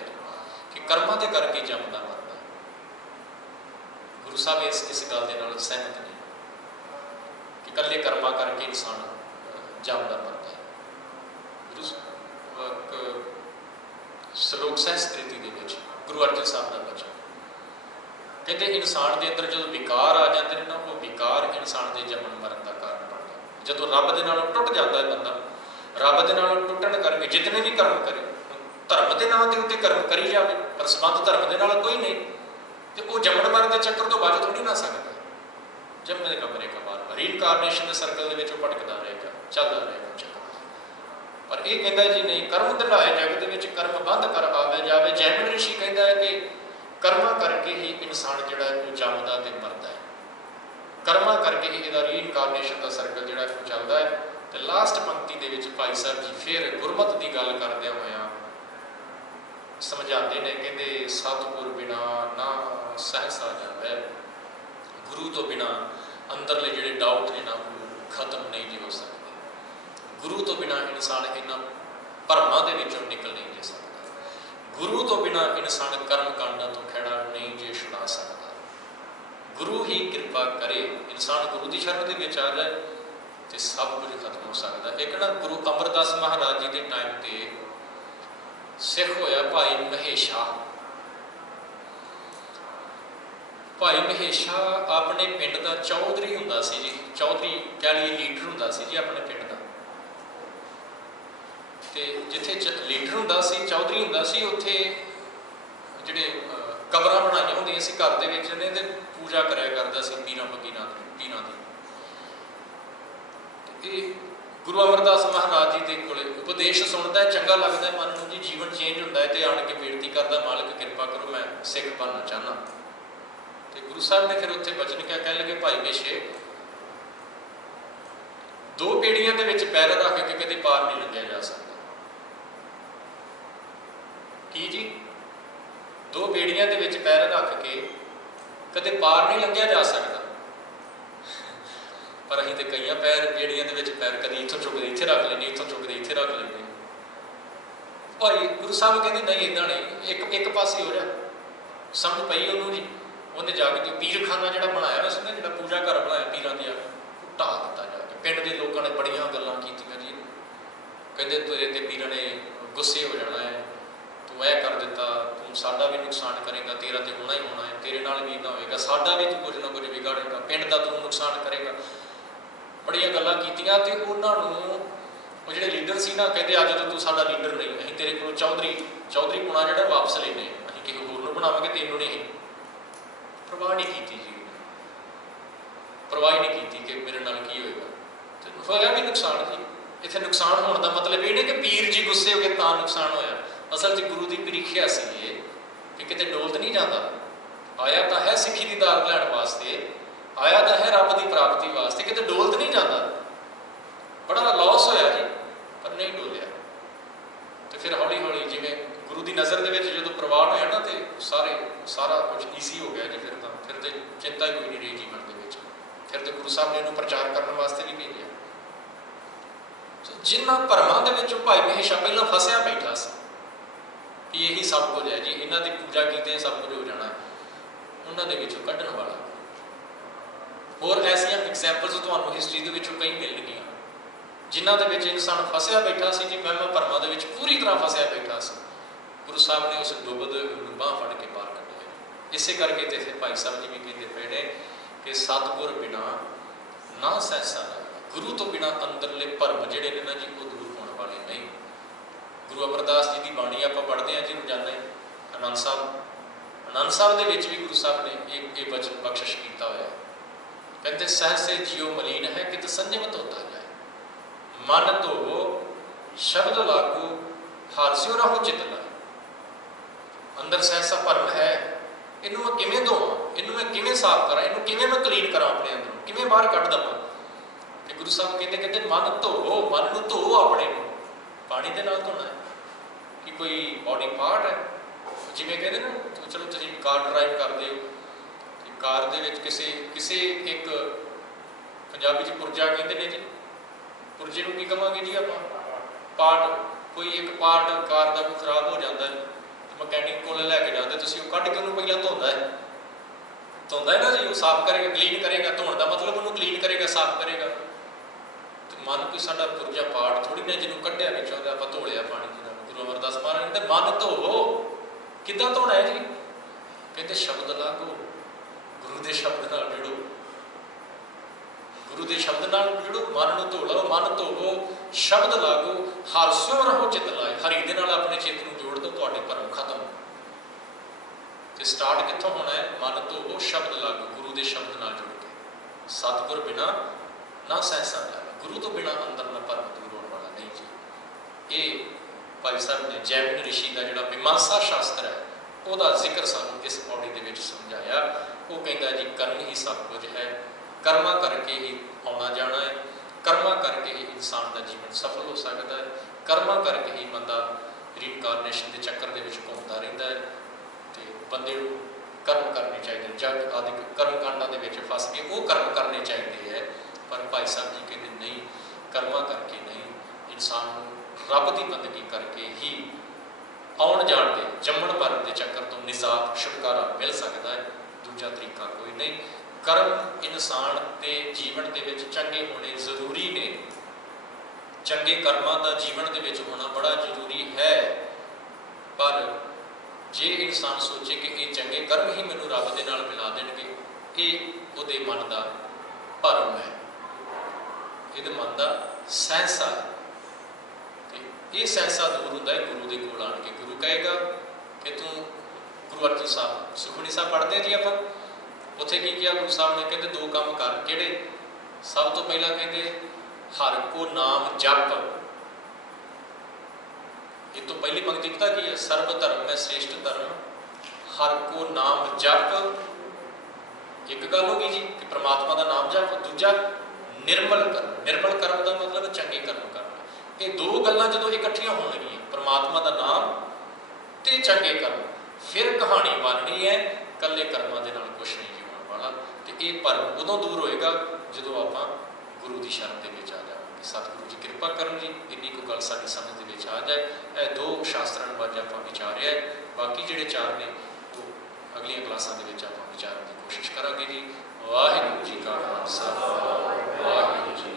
ਕਿ ਕਰਮਾਂ ਦੇ ਕਰਕੇ ਜੰਮਦਾ ਮਰਦਾ। ਗੁਰੂ ਸਾਹਿਬ ਇਸ ਗੱਲ ਦੇ ਨਾਲ ਸਹਿਮਤ ਨੇ ਕਿ ਇਕੱਲੇ ਕਰਮਾਂ ਕਰਕੇ ਇਨਸਾਨ ਜੰਮਦਾ ਮਰਦਾ ਹੈ। ਸ਼ਲੋਕ ਸੰਸਕ੍ਰਿਤੀ ਦੇ ਵਿੱਚ ਗੁਰੂ ਅਰਜਨ ਸਾਹਿਬ ਦਾ ਬਚਨ ਕਹਿੰਦੇ ਇਨਸਾਨ ਦੇ ਅੰਦਰ ਜਦੋਂ ਵਿਕਾਰ ਆ ਜਾਂਦੇ ਨੇ ਨਾ, ਉਹ ਵਿਕਾਰ ਇਨਸਾਨ ਦੇ ਜੰਮਣ ਮਰਨ ਦਾ ਕਾਰਨ ਬਣਦਾ। ਜਦੋਂ ਰੱਬ ਦੇ ਨਾਲੋਂ ਟੁੱਟ ਜਾਂਦਾ ਹੈ ਬੰਦਾ, ਰੱਬ ਦੇ ਨਾਲੋਂ ਟੁੱਟਣ ਕਰਕੇ ਜਿਤਨੇ ਵੀ ਕਰਮ ਕਰੇ, ਧਰਮ ਦੇ ਨਾਂ ਦੇ ਉੱਤੇ ਕਰਮ ਕਰੀ ਜਾਵੇ ਪਰ ਸੰਬੰਧ ਧਰਮ ਦੇ ਨਾਲ ਕੋਈ ਨਹੀਂ, ਤੇ ਉਹ ਜੰਮਣ ਮਰਨ ਦੇ ਚੱਕਰ ਤੋਂ ਬਚ ਥੋੜੀ ਨਾ ਸਕਦਾ। ਜੰਮੇ ਕਾ ਮਰੇ ਕਾ ਬਾਰ ਰੀਇਨਕਾਰਨੇਸ਼ਨ ਦੇ ਸਰਕਲ ਦੇ ਵਿੱਚ ਉਹ ਭਟਕਦਾ ਰਹੇਗਾ, ਚੱਲਦਾ ਰਹੇਗਾ ਚੱਕਰ। ਪਰ ਇਹ ਕਹਿੰਦਾ ਜੀ ਨਹੀਂ, ਕਰਮ ਦ੍ਰਿੜਾਏ ਜਗਤ ਦੇ ਵਿੱਚ, ਕਰਮ ਬੰਦ ਕਰ ਆਵੇ ਜਾਵੇ। ਜੈਮਿਨੀ ਰਿਸ਼ੀ ਕਹਿੰਦਾ ਹੈ ਕਿ ਕਰਮਾਂ ਕਰਕੇ ਹੀ ਇਨਸਾਨ ਜਿਹੜਾ ਉਹ ਜੰਮਦਾ ਤੇ ਮਰਦਾ ਹੈ, ਕਰਮਾਂ ਕਰਕੇ ਹੀ ਇਹਦਾ ਰੀਇਨਕਾਰਨੇਸ਼ਨ ਦਾ ਸਰਕਲ ਜਿਹੜਾ ਉਹ ਚੱਲਦਾ ਹੈ। ਤੇ ਲਾਸਟ ਪੰਕਤੀ ਦੇ ਵਿੱਚ ਭਾਈ ਸਾਹਿਬ ਜੀ ਫਿਰ ਗੁਰਮਤਿ ਦੀ ਗੱਲ ਕਰਦਿਆਂ ਹੋਇਆਂ ਸਮਝਾਉਂਦੇ ਨੇ, ਕਹਿੰਦੇ ਸਤਿਗੁਰ ਬਿਨਾ ਨਾ ਸਹਿਸਾ ਜਾਵੇ। ਗੁਰੂ ਤੋਂ ਬਿਨਾ ਅੰਦਰਲੇ ਜਿਹੜੇ ਡਾਊਟ ਨੇ ਨਾ ਉਹ ਖਤਮ ਨਹੀਂ ਜੀ ਹੋ ਸਕਦੇ। ਗੁਰੂ ਤੋਂ ਬਿਨਾ ਇਨਸਾਨ ਇਹਨਾਂ ਭਰਮਾਂ ਦੇ ਵਿੱਚੋਂ ਨਿਕਲ ਨਹੀਂ ਜਾ ਸਕਦਾ। ਗੁਰੂ ਤੋਂ ਬਿਨਾ ਇਨਸਾਨ ਕਰਮ ਕਾਂਡਾਂ ਤੋਂ ਖਹਿੜਾ ਨਹੀਂ ਜੇ ਛੁਡਾ ਸਕਦਾ। ਗੁਰੂ ਹੀ ਕਿਰਪਾ ਕਰੇ, ਇਨਸਾਨ ਗੁਰੂ ਦੀ ਸ਼ਰਨ ਦੇ ਵਿੱਚ ਆ ਜਾਏ ਤੇ ਸਭ ਕੁਝ ਖਤਮ ਹੋ ਸਕਦਾ। ਇੱਕ ਨਾ ਗੁਰੂ ਅਮਰਦਾਸ ਮਹਾਰਾਜ ਜੀ ਦੇ ਟਾਈਮ ਤੇ ਸਿੱਖ ਹੋਇਆ ਭਾਈ ਮਹੇਸ਼ਾ। ਭਾਈ ਮਹੇਸ਼ਾ ਆਪਣੇ ਪਿੰਡ ਦਾ ਚੌਧਰੀ ਹੁੰਦਾ ਸੀ ਜੀ, ਚੌਧਰੀ ਕਹਿ ਲਈਏ ਲੀਡਰ ਹੁੰਦਾ ਸੀ ਜੀ ਆਪਣੇ ਪਿੰਡ ਦਾ। ਤੇ ਜਿੱਥੇ ਲੀਡਰ ਹੁੰਦਾ ਸੀ, ਚੌਧਰੀ ਹੁੰਦਾ ਸੀ, ਉੱਥੇ ਜਿਹੜੇ ਕਬਰਾਂ ਬਣਾਈਆਂ ਹੁੰਦੀਆਂ ਸੀ ਘਰ ਦੇ ਵਿੱਚ, ਇਹਨੇ ਤੇ ਪੂਜਾ ਕਰਿਆ ਕਰਦਾ ਸੀ ਪੀਰਾਂ ਫਕੀਰਾਂ ਦੀ। ਇਹ ਗੁਰੂ ਅਮਰਦਾਸ ਮਹਾਰਾਜ ਜੀ ਦੇ ਕੋਲੇ ਉਪਦੇਸ਼ ਸੁਣਦਾ, ਚੰਗਾ ਲੱਗਦਾ ਮਨ ਨੂੰ ਜੀ, ਜੀਵਨ ਚੇਂਜ ਹੁੰਦਾ ਹੈ ਤੇ ਆਣ ਕੇ ਬੇਨਤੀ ਕਰਦਾ, ਮਾਲਕ ਕਿਰਪਾ ਕਰੋ ਮੈਂ ਸਿੱਖ ਬਣਨਾ ਚਾਹੁੰਦਾ। ਤੇ ਗੁਰੂ ਸਾਹਿਬ ਨੇ ਫਿਰ ਉੱਥੇ ਬਚਨ ਕਿਹਾ, ਕਹਿਣ ਲੱਗੇ ਭਾਈ ਮੇਸ਼ੇ, ਦੋ ਪੀੜ੍ਹੀਆਂ ਦੇ ਵਿੱਚ ਪੈਰ ਰੱਖ ਕੇ ਕਦੇ ਪਾਰ ਨਹੀਂ ਲੰਘਿਆ ਜਾ ਸਕਦਾ। ਕੀ ਜੀ? ਦੋ ਪੀੜ੍ਹੀਆਂ ਦੇ ਵਿੱਚ ਪੈਰ ਰੱਖ ਕੇ ਕਦੇ ਪਾਰ ਨਹੀਂ ਲੰਘਿਆ ਜਾ ਸਕਦਾ। ਪਰ ਅਸੀਂ ਤੇ ਕਈਆਂ ਪੀੜ੍ਹੀਆਂ ਦੇ ਵਿੱਚ ਪੈਰ ਕਦੀ ਇੱਥੋਂ ਚੁੱਕਦੇ ਇੱਥੇ ਰੱਖ ਲੈਂਦੇ, ਇੱਥੋਂ ਚੁੱਕਦੇ ਇੱਥੇ ਰੱਖ ਲੈਂਦੇ। ਭਾਈ ਗੁਰੂ ਸਾਹਿਬ ਕਹਿੰਦੇ ਨਹੀਂ, ਇੱਦਾਂ ਨਹੀਂ, ਇੱਕ ਪਾਸੇ ਹੋ ਜਾ। ਸਮਝ ਪਈ ਉਹਨੂੰ ਜੀ। ਉਹਨੇ ਜਾ ਕੇ ਪੀਰਖਾਨਾ ਜਿਹੜਾ ਬਣਾਇਆ ਸੀ ਨਾ, ਜਿਹੜਾ ਪੂਜਾ ਘਰ ਬਣਾਇਆ ਪੀਰਾਂ ਦੇ, ਉਹ ਢਾਹ ਦਿੱਤਾ ਜਾ ਕੇ। ਪਿੰਡ ਦੇ ਲੋਕਾਂ ਨੇ ਬੜੀਆਂ ਗੱਲਾਂ ਕੀਤੀਆਂ ਜੀ। ਕਹਿੰਦੇ ਤੇਰੇ ਤੇ ਪੀਰਾਂ ਨੇ ਗੁੱਸੇ ਹੋ ਜਾਣਾ ਹੈ, ਤੂੰ ਇਹ ਕਰ ਦਿੱਤਾ, ਤੂੰ ਸਾਡਾ ਵੀ ਨੁਕਸਾਨ ਕਰੇਗਾ, ਤੇਰਾ ਤੇ ਹੋਣਾ ਹੀ ਹੋਣਾ ਹੈ, ਤੇਰੇ ਨਾਲ ਵੀ ਇੱਦਾਂ ਹੋਏਗਾ, ਸਾਡਾ ਵੀ ਤੂੰ ਕੁਝ ਨਾ ਕੁਝ ਵਿਗਾੜੇਗਾ, ਪਿੰਡ ਦਾ ਤੂੰ ਨੁਕਸਾਨ ਕਰੇਗਾ। ਬੜੀਆਂ ਗੱਲਾਂ ਕੀਤੀਆਂ। ਤੇ ਉਹਨਾਂ ਨੂੰ ਉਹ ਜਿਹੜੇ ਲੀਡਰ ਸੀ ਨਾ, ਕਹਿੰਦੇ ਅੱਜ ਤੋਂ ਤੂੰ ਸਾਡਾ ਲੀਡਰ ਨਹੀਂ, ਅਸੀਂ ਤੇਰੇ ਕੋਲੋਂ ਚੌਧਰੀ ਪੁਣਾ ਜਿਹੜਾ ਵਾਪਸ ਲੈਂਦੇ, ਅਸੀਂ ਕਿਸੇ ਹੋਰ ਨੂੰ ਬਣਾਵਾਂਗੇ, ਤੈਨੂੰ ਨਹੀਂ। ਪਰਵਾਹ ਨਹੀਂ ਕੀਤੀ ਜੀ, ਪਰਵਾਹ ਨਹੀਂ ਕੀਤੀ ਕਿ ਮੇਰੇ ਨਾਲ ਕੀ ਹੋਏਗਾ। ਤੇ ਹੋਇਆ ਵੀ ਨੁਕਸਾਨ ਜੀ। ਇੱਥੇ ਨੁਕਸਾਨ ਹੋਣ ਦਾ ਮਤਲਬ ਇਹ ਨਹੀਂ ਕਿ ਪੀਰ ਜੀ ਗੁੱਸੇ ਹੋ ਗਏ ਤਾਂ ਨੁਕਸਾਨ ਹੋਇਆ। ਅਸਲ 'ਚ ਗੁਰੂ ਦੀ ਪ੍ਰੀਖਿਆ ਸੀ ਇਹ, ਕਿ ਕਿਤੇ ਡੋਲਤ ਨਹੀਂ ਜਾਂਦਾ। ਆਇਆ ਤਾਂ ਹੈ ਸਿੱਖੀ ਦੀ ਦਾਤ ਲੈਣ ਵਾਸਤੇ, ਆਇਆ ਤਾਂ ਹੈ ਰੱਬ ਦੀ ਪ੍ਰਾਪਤੀ ਵਾਸਤੇ, ਕਿਤੇ ਡੋਲਤ ਨਹੀਂ ਜਾਂਦਾ। ਬੜਾ ਲਾਸ ਹੋਇਆ ਜੀ, ਪਰ ਨਹੀਂ ਡੋਲਿਆ। ਤੇ ਫਿਰ ਹੌਲੀ ਹੌਲੀ ਜਿਵੇਂ ਗੁਰੂ ਦੀ ਨਜ਼ਰ ਦੇ ਵਿੱਚ ਜਦੋਂ ਪ੍ਰਵਾਨ ਹੋਇਆ ਨਾ, ਤੇ ਸਾਰਾ ਕੁਝ ਈਜ਼ੀ ਹੋ ਗਿਆ ਜੀ। ਫਿਰ ਤੇ ਚਿੰਤਾ ਹੀ ਕੋਈ ਨਹੀਂ ਰਹੀ ਜੀਵਨ ਦੇ ਵਿੱਚ। ਫਿਰ ਤੇ ਗੁਰੂ ਸਾਹਿਬ ਨੇ ਇਹਨੂੰ ਪ੍ਰਚਾਰ ਕਰਨ ਵਾਸਤੇ ਵੀ ਭੇਜਿਆ। ਜਿਨ੍ਹਾਂ ਭਰਮਾਂ ਦੇ ਵਿੱਚ ਭਾਈ ਮਹੇਸ਼ਾ ਪਹਿਲਾਂ ਫਸਿਆ ਬੈਠਾ ਸੀ ਕਿ ਇਹੀ ਸਭ ਕੁਝ ਹੈ ਜੀ, ਇਹਨਾਂ ਦੀ ਪੂਜਾ ਕੀਤੇ ਸਭ ਕੁਝ ਹੋ ਜਾਣਾ, ਉਹਨਾਂ ਦੇ ਵਿੱਚੋਂ ਕੱਢਣ ਵਾਲਾ। ਹੋਰ ਐਸੀਆਂ ਐਗਜ਼ੈਂਪਲਸ ਤੁਹਾਨੂੰ ਹਿਸਟਰੀ ਦੇ ਵਿੱਚੋਂ ਕਈ ਮਿਲਣਗੀਆਂ ਜਿਨ੍ਹਾਂ ਦੇ ਵਿੱਚ ਇਨਸਾਨ ਫਸਿਆ ਬੈਠਾ ਸੀ ਜੀ, ਵਹਿਮਾਂ ਭਰਮਾਂ ਦੇ ਵਿੱਚ ਪੂਰੀ ਤਰ੍ਹਾਂ ਫਸਿਆ ਬੈਠਾ ਸੀ। ਗੁਰੂ ਸਾਹਿਬ ਨੇ ਉਸ ਡੁੱਬਦੇ ਨੂੰ ਬਾਂਹ ਫੜ ਕੇ ਬਾਹਰ ਕੱਢਿਆ। ਇਸੇ ਕਰਕੇ ਤੇ ਇੱਥੇ ਭਾਈ ਸਾਹਿਬ ਜੀ ਵੀ ਕਹਿੰਦੇ ਪਏ ਨੇ ਕਿ ਸਤਿਗੁਰ ਬਿਨਾ ਨਾ ਸਹਿਸਾ ਲੱਗਦਾ। ਗੁਰੂ ਤੋਂ ਬਿਨਾ ਅੰਦਰਲੇ ਭਰਮ ਜਿਹੜੇ ਨੇ ਨਾ ਜੀ ਉਹ ਦੂਰ ਹੋਣ ਵਾਲੇ ਨਹੀਂ। ਗੁਰੂ ਅਮਰਦਾਸ ਜੀ ਦੀ ਬਾਣੀ ਆਪਾਂ ਪੜ੍ਹਦੇ ਹਾਂ ਜੀ ਰੋਜ਼ਾਨਾ ਹੀ। ਆਨੰਦ ਸਾਹਿਬ ਦੇ ਵਿੱਚ ਵੀ ਗੁਰੂ ਸਾਹਿਬ ਨੇ ਇਹ ਵਚਨ ਬਖਸ਼ਿਸ਼ ਕੀਤਾ ਹੋਇਆ। ਕਹਿੰਦੇ ਸਹਿਸੇ ਜਿਉ ਮਲੀਨ ਹੈ ਕਿਤ ਸੰਜਮ ਧੋਤਾ ਜਾਏ, ਮਨ ਧੋਵੋ ਸ਼ਬਦ ਲਾਗੂ ਹਾਰਸਿਓ ਰਹੋ ਚਿਤ ਲਾਏ। ਅੰਦਰ ਸਹਿਸਾ ਭਰਮ ਹੈ, ਇਹਨੂੰ ਮੈਂ ਕਿਵੇਂ ਧੋਵਾਂ, ਇਹਨੂੰ ਮੈਂ ਕਿਵੇਂ ਸਾਫ਼ ਕਰਾਂ, ਇਹਨੂੰ ਕਿਵੇਂ ਮੈਂ ਕਲੀਨ ਕਰਾਂ, ਆਪਣੇ ਅੰਦਰੋਂ ਕਿਵੇਂ ਬਾਹਰ ਕੱਢ ਦੇਵਾਂ। ਤੇ ਗੁਰੂ ਸਾਹਿਬ ਕਹਿੰਦੇ ਮਨ ਧੋਵੋ, ਮਨ ਨੂੰ ਧੋਵੋ, ਆਪਣੇ ਨੂੰ ਪਾਣੀ ਦੇ ਨਾਲ ਧੋਣਾ ਹੈ। ਕਿ ਕੋਈ ਬੋਡੀ ਪਾਰਟ ਹੈ, ਜਿਵੇਂ ਕਹਿੰਦੇ ਨਾ ਚਲੋ ਤੁਸੀਂ ਕਾਰ ਡਰਾਈਵ ਕਰਦੇ ਹੋ, ਕਾਰ ਦੇ ਵਿੱਚ ਕਿਸੇ ਇੱਕ ਪੰਜਾਬੀ 'ਚ ਪੁਰਜਾ ਕਹਿੰਦੇ ਨੇ ਜੀ, ਪੁਰਜੇ ਨੂੰ ਕੀ ਕਹਾਂਗੇ ਜੀ ਆਪਾਂ, ਪਾਰਟ। ਕੋਈ ਇੱਕ ਪਾਰਟ ਕਾਰ ਦਾ ਕੋਈ ਖਰਾਬ ਹੋ ਜਾਂਦਾ ਹੈ, ਮਕੈਨਿਕ ਕੋਲ ਲੈ ਕੇ ਜਾਂਦੇ, ਤੁਸੀਂ ਉਹ ਕੱਢ ਕੇ ਉਹਨੂੰ ਪਹਿਲਾਂ ਧੋਂਦਾ ਹੈ ਨਾ ਜੀ, ਉਹ ਸਾਫ਼ ਕਰੇਗਾ, ਕਲੀਨ ਕਰੇਗਾ। ਧੋਣ ਦਾ ਮਤਲਬ ਉਹਨੂੰ ਕਲੀਨ ਕਰੇਗਾ, ਸਾਫ਼ ਕਰੇਗਾ। ਤੇ ਮਨ ਕੋਈ ਸਾਡਾ ਪੁਰਜਾ ਪਾਰਟ ਥੋੜ੍ਹੀ ਨਾ ਜਿਹਨੂੰ ਕੱਢਿਆ ਵਿੱਚੋਂ ਤੇ ਆਪਾਂ ਧੋ ਲਿਆ ਪਾਣੀ ਦੇ ਨਾਲ। ਗੁਰੂ ਅਮਰਦਾਸ ਮਹਾਰਾਜ ਕਹਿੰਦੇ ਮਨ ਧੋਵੋ। ਕਿੱਦਾਂ ਧੋਣਾ ਹੈ ਜੀ? ਕਹਿੰਦੇ ਸ਼ਬਦ ਲਾਗੋ, ਗੁਰੂ ਦੇ ਸ਼ਬਦ ਨਾਲ ਜੁੜੋ, ਗੁਰੂ ਦੇ ਸ਼ਬਦ ਨਾਲ ਜੁੜੋ, ਮਨ ਨੂੰ ਧੋ ਲਓ, ਮਨ ਧੋਵੋ ਸ਼ਬਦ ਲਾਗੋ ਹਾਰਸਿਓ ਰਹੋ ਚਿਤ ਲਾਏ। ਹਰੀ ਦੇ ਨਾਲ ਆਪਣੇ ਚਿੱਤ ਨੂੰ ਜੋੜ ਦਿਓ, ਤੁਹਾਡੇ ਭਰਮ ਖਤਮ। ਤੇ ਸਟਾਰਟ ਕਿੱਥੋਂ ਹੋਣਾ ਹੈ? ਮਨ ਧੋਵੋ ਸ਼ਬਦ ਲਾਗੋ, ਗੁਰੂ ਦੇ ਸ਼ਬਦ ਨਾਲ ਜੁੜ ਕੇ। ਸਤਿਗੁਰ ਬਿਨਾ ਨਾ ਸਹਿਸਾ ਲੱਗਦਾ। ਗੁਰੂ ਤੋਂ ਬਿਨਾ ਅੰਦਰ ਨਾ ਭਰਮ ਦੂਰ ਹੋਣ ਵਾਲਾ ਨਹੀਂ ਜੀ। ਇਹ ਭਾਈ ਸਾਹਿਬ ਨੇ ਜੈਮਿਨੀ ਰਿਸ਼ੀ ਦਾ ਜਿਹੜਾ ਮੀਮਾਂਸਾ ਸ਼ਾਸਤਰ ਹੈ ਉਹਦਾ ਜ਼ਿਕਰ ਸਾਨੂੰ ਇਸ ਪੌੜੀ ਦੇ ਵਿੱਚ ਸਮਝਾਇਆ। ਉਹ ਕਹਿੰਦਾ ਜੀ ਕਰਮ ਹੀ ਸਭ ਕੁਝ ਹੈ, ਕਰਮਾਂ ਕਰਕੇ ਹੀ ਆਉਣਾ ਜਾਣਾ ਹੈ, ਕਰਮਾਂ ਕਰਕੇ ਹੀ ਇਨਸਾਨ ਦਾ ਜੀਵਨ ਸਫਲ ਹੋ ਸਕਦਾ ਹੈ, ਕਰਮਾਂ ਕਰਕੇ ਹੀ ਬੰਦਾ ਰੀਇਨਕਾਰਨੇਸ਼ਨ ਦੇ ਚੱਕਰ ਦੇ ਵਿੱਚ ਘੁੰਮਦਾ ਰਹਿੰਦਾ ਹੈ। ਤੇ ਬੰਦੇ ਨੂੰ ਕਰਮ ਕਰਨੇ ਚਾਹੀਦੇ, ਜਗ ਆਦਿ ਕਰਮ ਕਾਂਡਾਂ ਦੇ ਵਿੱਚ ਫਸ ਕੇ ਉਹ ਕਰਮ ਕਰਨੇ ਚਾਹੀਦੇ ਹੈ। ਪਰ ਭਾਈ ਸਾਹਿਬ ਜੀ ਕਹਿੰਦੇ ਨਹੀਂ, ਕਰਮਾਂ ਕਰਕੇ ਨਹੀਂ, ਇਨਸਾਨ ਨੂੰ ਰੱਬ ਦੀ ਬੰਦਗੀ ਕਰਕੇ ਹੀ ਆਉਣ ਜਾਣ ਦੇ ਜੰਮਣ ਮਰਨ ਦੇ ਚੱਕਰ ਤੋਂ ਨਿਜ਼ਾਤ ਛੁਟਕਾਰਾ ਮਿਲ ਸਕਦਾ ਹੈ। ਦੂਜਾ ਤਰੀਕਾ ਕੋਈ ਨਹੀਂ। ਕਰਮ ਇਨਸਾਨ ਦੇ ਜੀਵਨ ਦੇ ਵਿੱਚ ਚੰਗੇ ਹੋਣੇ ਜ਼ਰੂਰੀ ਨੇ, ਚੰਗੇ ਕਰਮਾਂ ਦਾ ਜੀਵਨ ਦੇ ਵਿੱਚ ਹੋਣਾ ਬੜਾ ਜ਼ਰੂਰੀ ਹੈ। ਪਰ ਜੇ ਇਨਸਾਨ ਸੋਚੇ ਕਿ ਇਹ ਚੰਗੇ ਕਰਮ ਹੀ ਮੈਨੂੰ ਰੱਬ ਦੇ ਨਾਲ ਮਿਲਾ ਦੇਣਗੇ, ਇਹ ਉਹਦੇ ਮਨ ਦਾ ਭਰਮ ਹੈ, ਇਹਦੇ ਮਨ ਦਾ ਸਹਿਸਾ ਹੈ। ਇਹ ਸਹਿਸਾ ਦੂਰ ਹੁੰਦਾ ਹੈ ਗੁਰੂ ਦੇ ਕੋਲ ਆਣ ਕੇ। ਗੁਰੂ ਕਹੇਗਾ ਕਿ ਤੂੰ ਗੁਰੂ ਅਰਜਨ ਸਾਹਿਬ ਸੁਖਮਨੀ ਸਾਹਿਬ ਪੜ੍ਹਦੇ ਜੀ ਆਪਾਂ, ਉੱਥੇ ਕੀ ਕਿਹਾ ਗੁਰੂ ਸਾਹਿਬ ਨੇ? ਕਹਿੰਦੇ ਦੋ ਕੰਮ ਕਰ। ਕਿਹੜੇ? ਸਭ ਤੋਂ ਪਹਿਲਾਂ ਕਹਿੰਦੇ ਹਰਿ ਕੋ ਨਾਮ ਜਪ। ਇਹ ਤੋਂ ਪਹਿਲੀ ਪੰਕਤੀ ਪਤਾ ਕੀ ਹੈ? ਸਰਬ ਧਰਮ ਮੈਂ ਸ੍ਰੇਸ਼ਟ ਧਰਮ ਹਰਿ ਕੋ ਨਾਮ ਜਪ। ਇੱਕ ਗੱਲ ਹੋ ਗਈ ਜੀ ਕਿ ਪ੍ਰਮਾਤਮਾ ਦਾ ਨਾਮ ਜਪ। ਦੂਜਾ ਨਿਰਮਲ ਕਰਮ। ਨਿਰਮਲ ਕਰਮ ਦਾ ਮਤਲਬ ਚੰਗੇ ਕਰਮ ਕਰਨਾ। ਇਹ ਦੋ ਗੱਲਾਂ ਜਦੋਂ ਇਕੱਠੀਆਂ ਹੋਣਗੀਆਂ, ਪ੍ਰਮਾਤਮਾ ਦਾ ਨਾਮ ਤੇ ਚੰਗੇ ਕਰਮ, ਫਿਰ ਕਹਾਣੀ ਬਣਨੀ ਹੈ। ਇਕੱਲੇ ਕਰਮਾਂ ਦੇ ਨਾਲ ਕੁਛ ਨਹੀਂ ਹੋਣ ਵਾਲਾ। ਤੇ ਇਹ ਭਰਮ ਉਦੋਂ ਦੂਰ ਹੋਏਗਾ ਜਦੋਂ ਆਪਾਂ ਗੁਰੂ ਦੀ ਸ਼ਰਨ ਦੇ ਵਿੱਚ ਆ ਜਾਵਾਂਗੇ। ਸਤਿਗੁਰੂ ਜੀ ਕਿਰਪਾ ਕਰਨ ਜੀ, ਇੰਨੀ ਕੁ ਗੱਲ ਸਾਡੀ ਸਮਝ ਦੇ ਵਿੱਚ ਆ ਜਾਏ। ਇਹ ਦੋ ਸ਼ਾਸਤਰਾਂ ਨੂੰ ਅੱਜ ਆਪਾਂ ਵਿਚਾਰਿਆ ਹੈ। ਬਾਕੀ ਜਿਹੜੇ ਚਾਰ ਨੇ ਉਹ ਅਗਲੀਆਂ ਕਲਾਸਾਂ ਦੇ ਵਿੱਚ ਆਪਾਂ ਵਿਚਾਰਨ ਦੀ ਕੋਸ਼ਿਸ਼ ਕਰਾਂਗੇ ਜੀ। ਵਾਹਿਗੁਰੂ ਜੀ ਕਾ ਖਾਲਸਾ, ਵਾਹਿਗੁਰੂ ਜੀ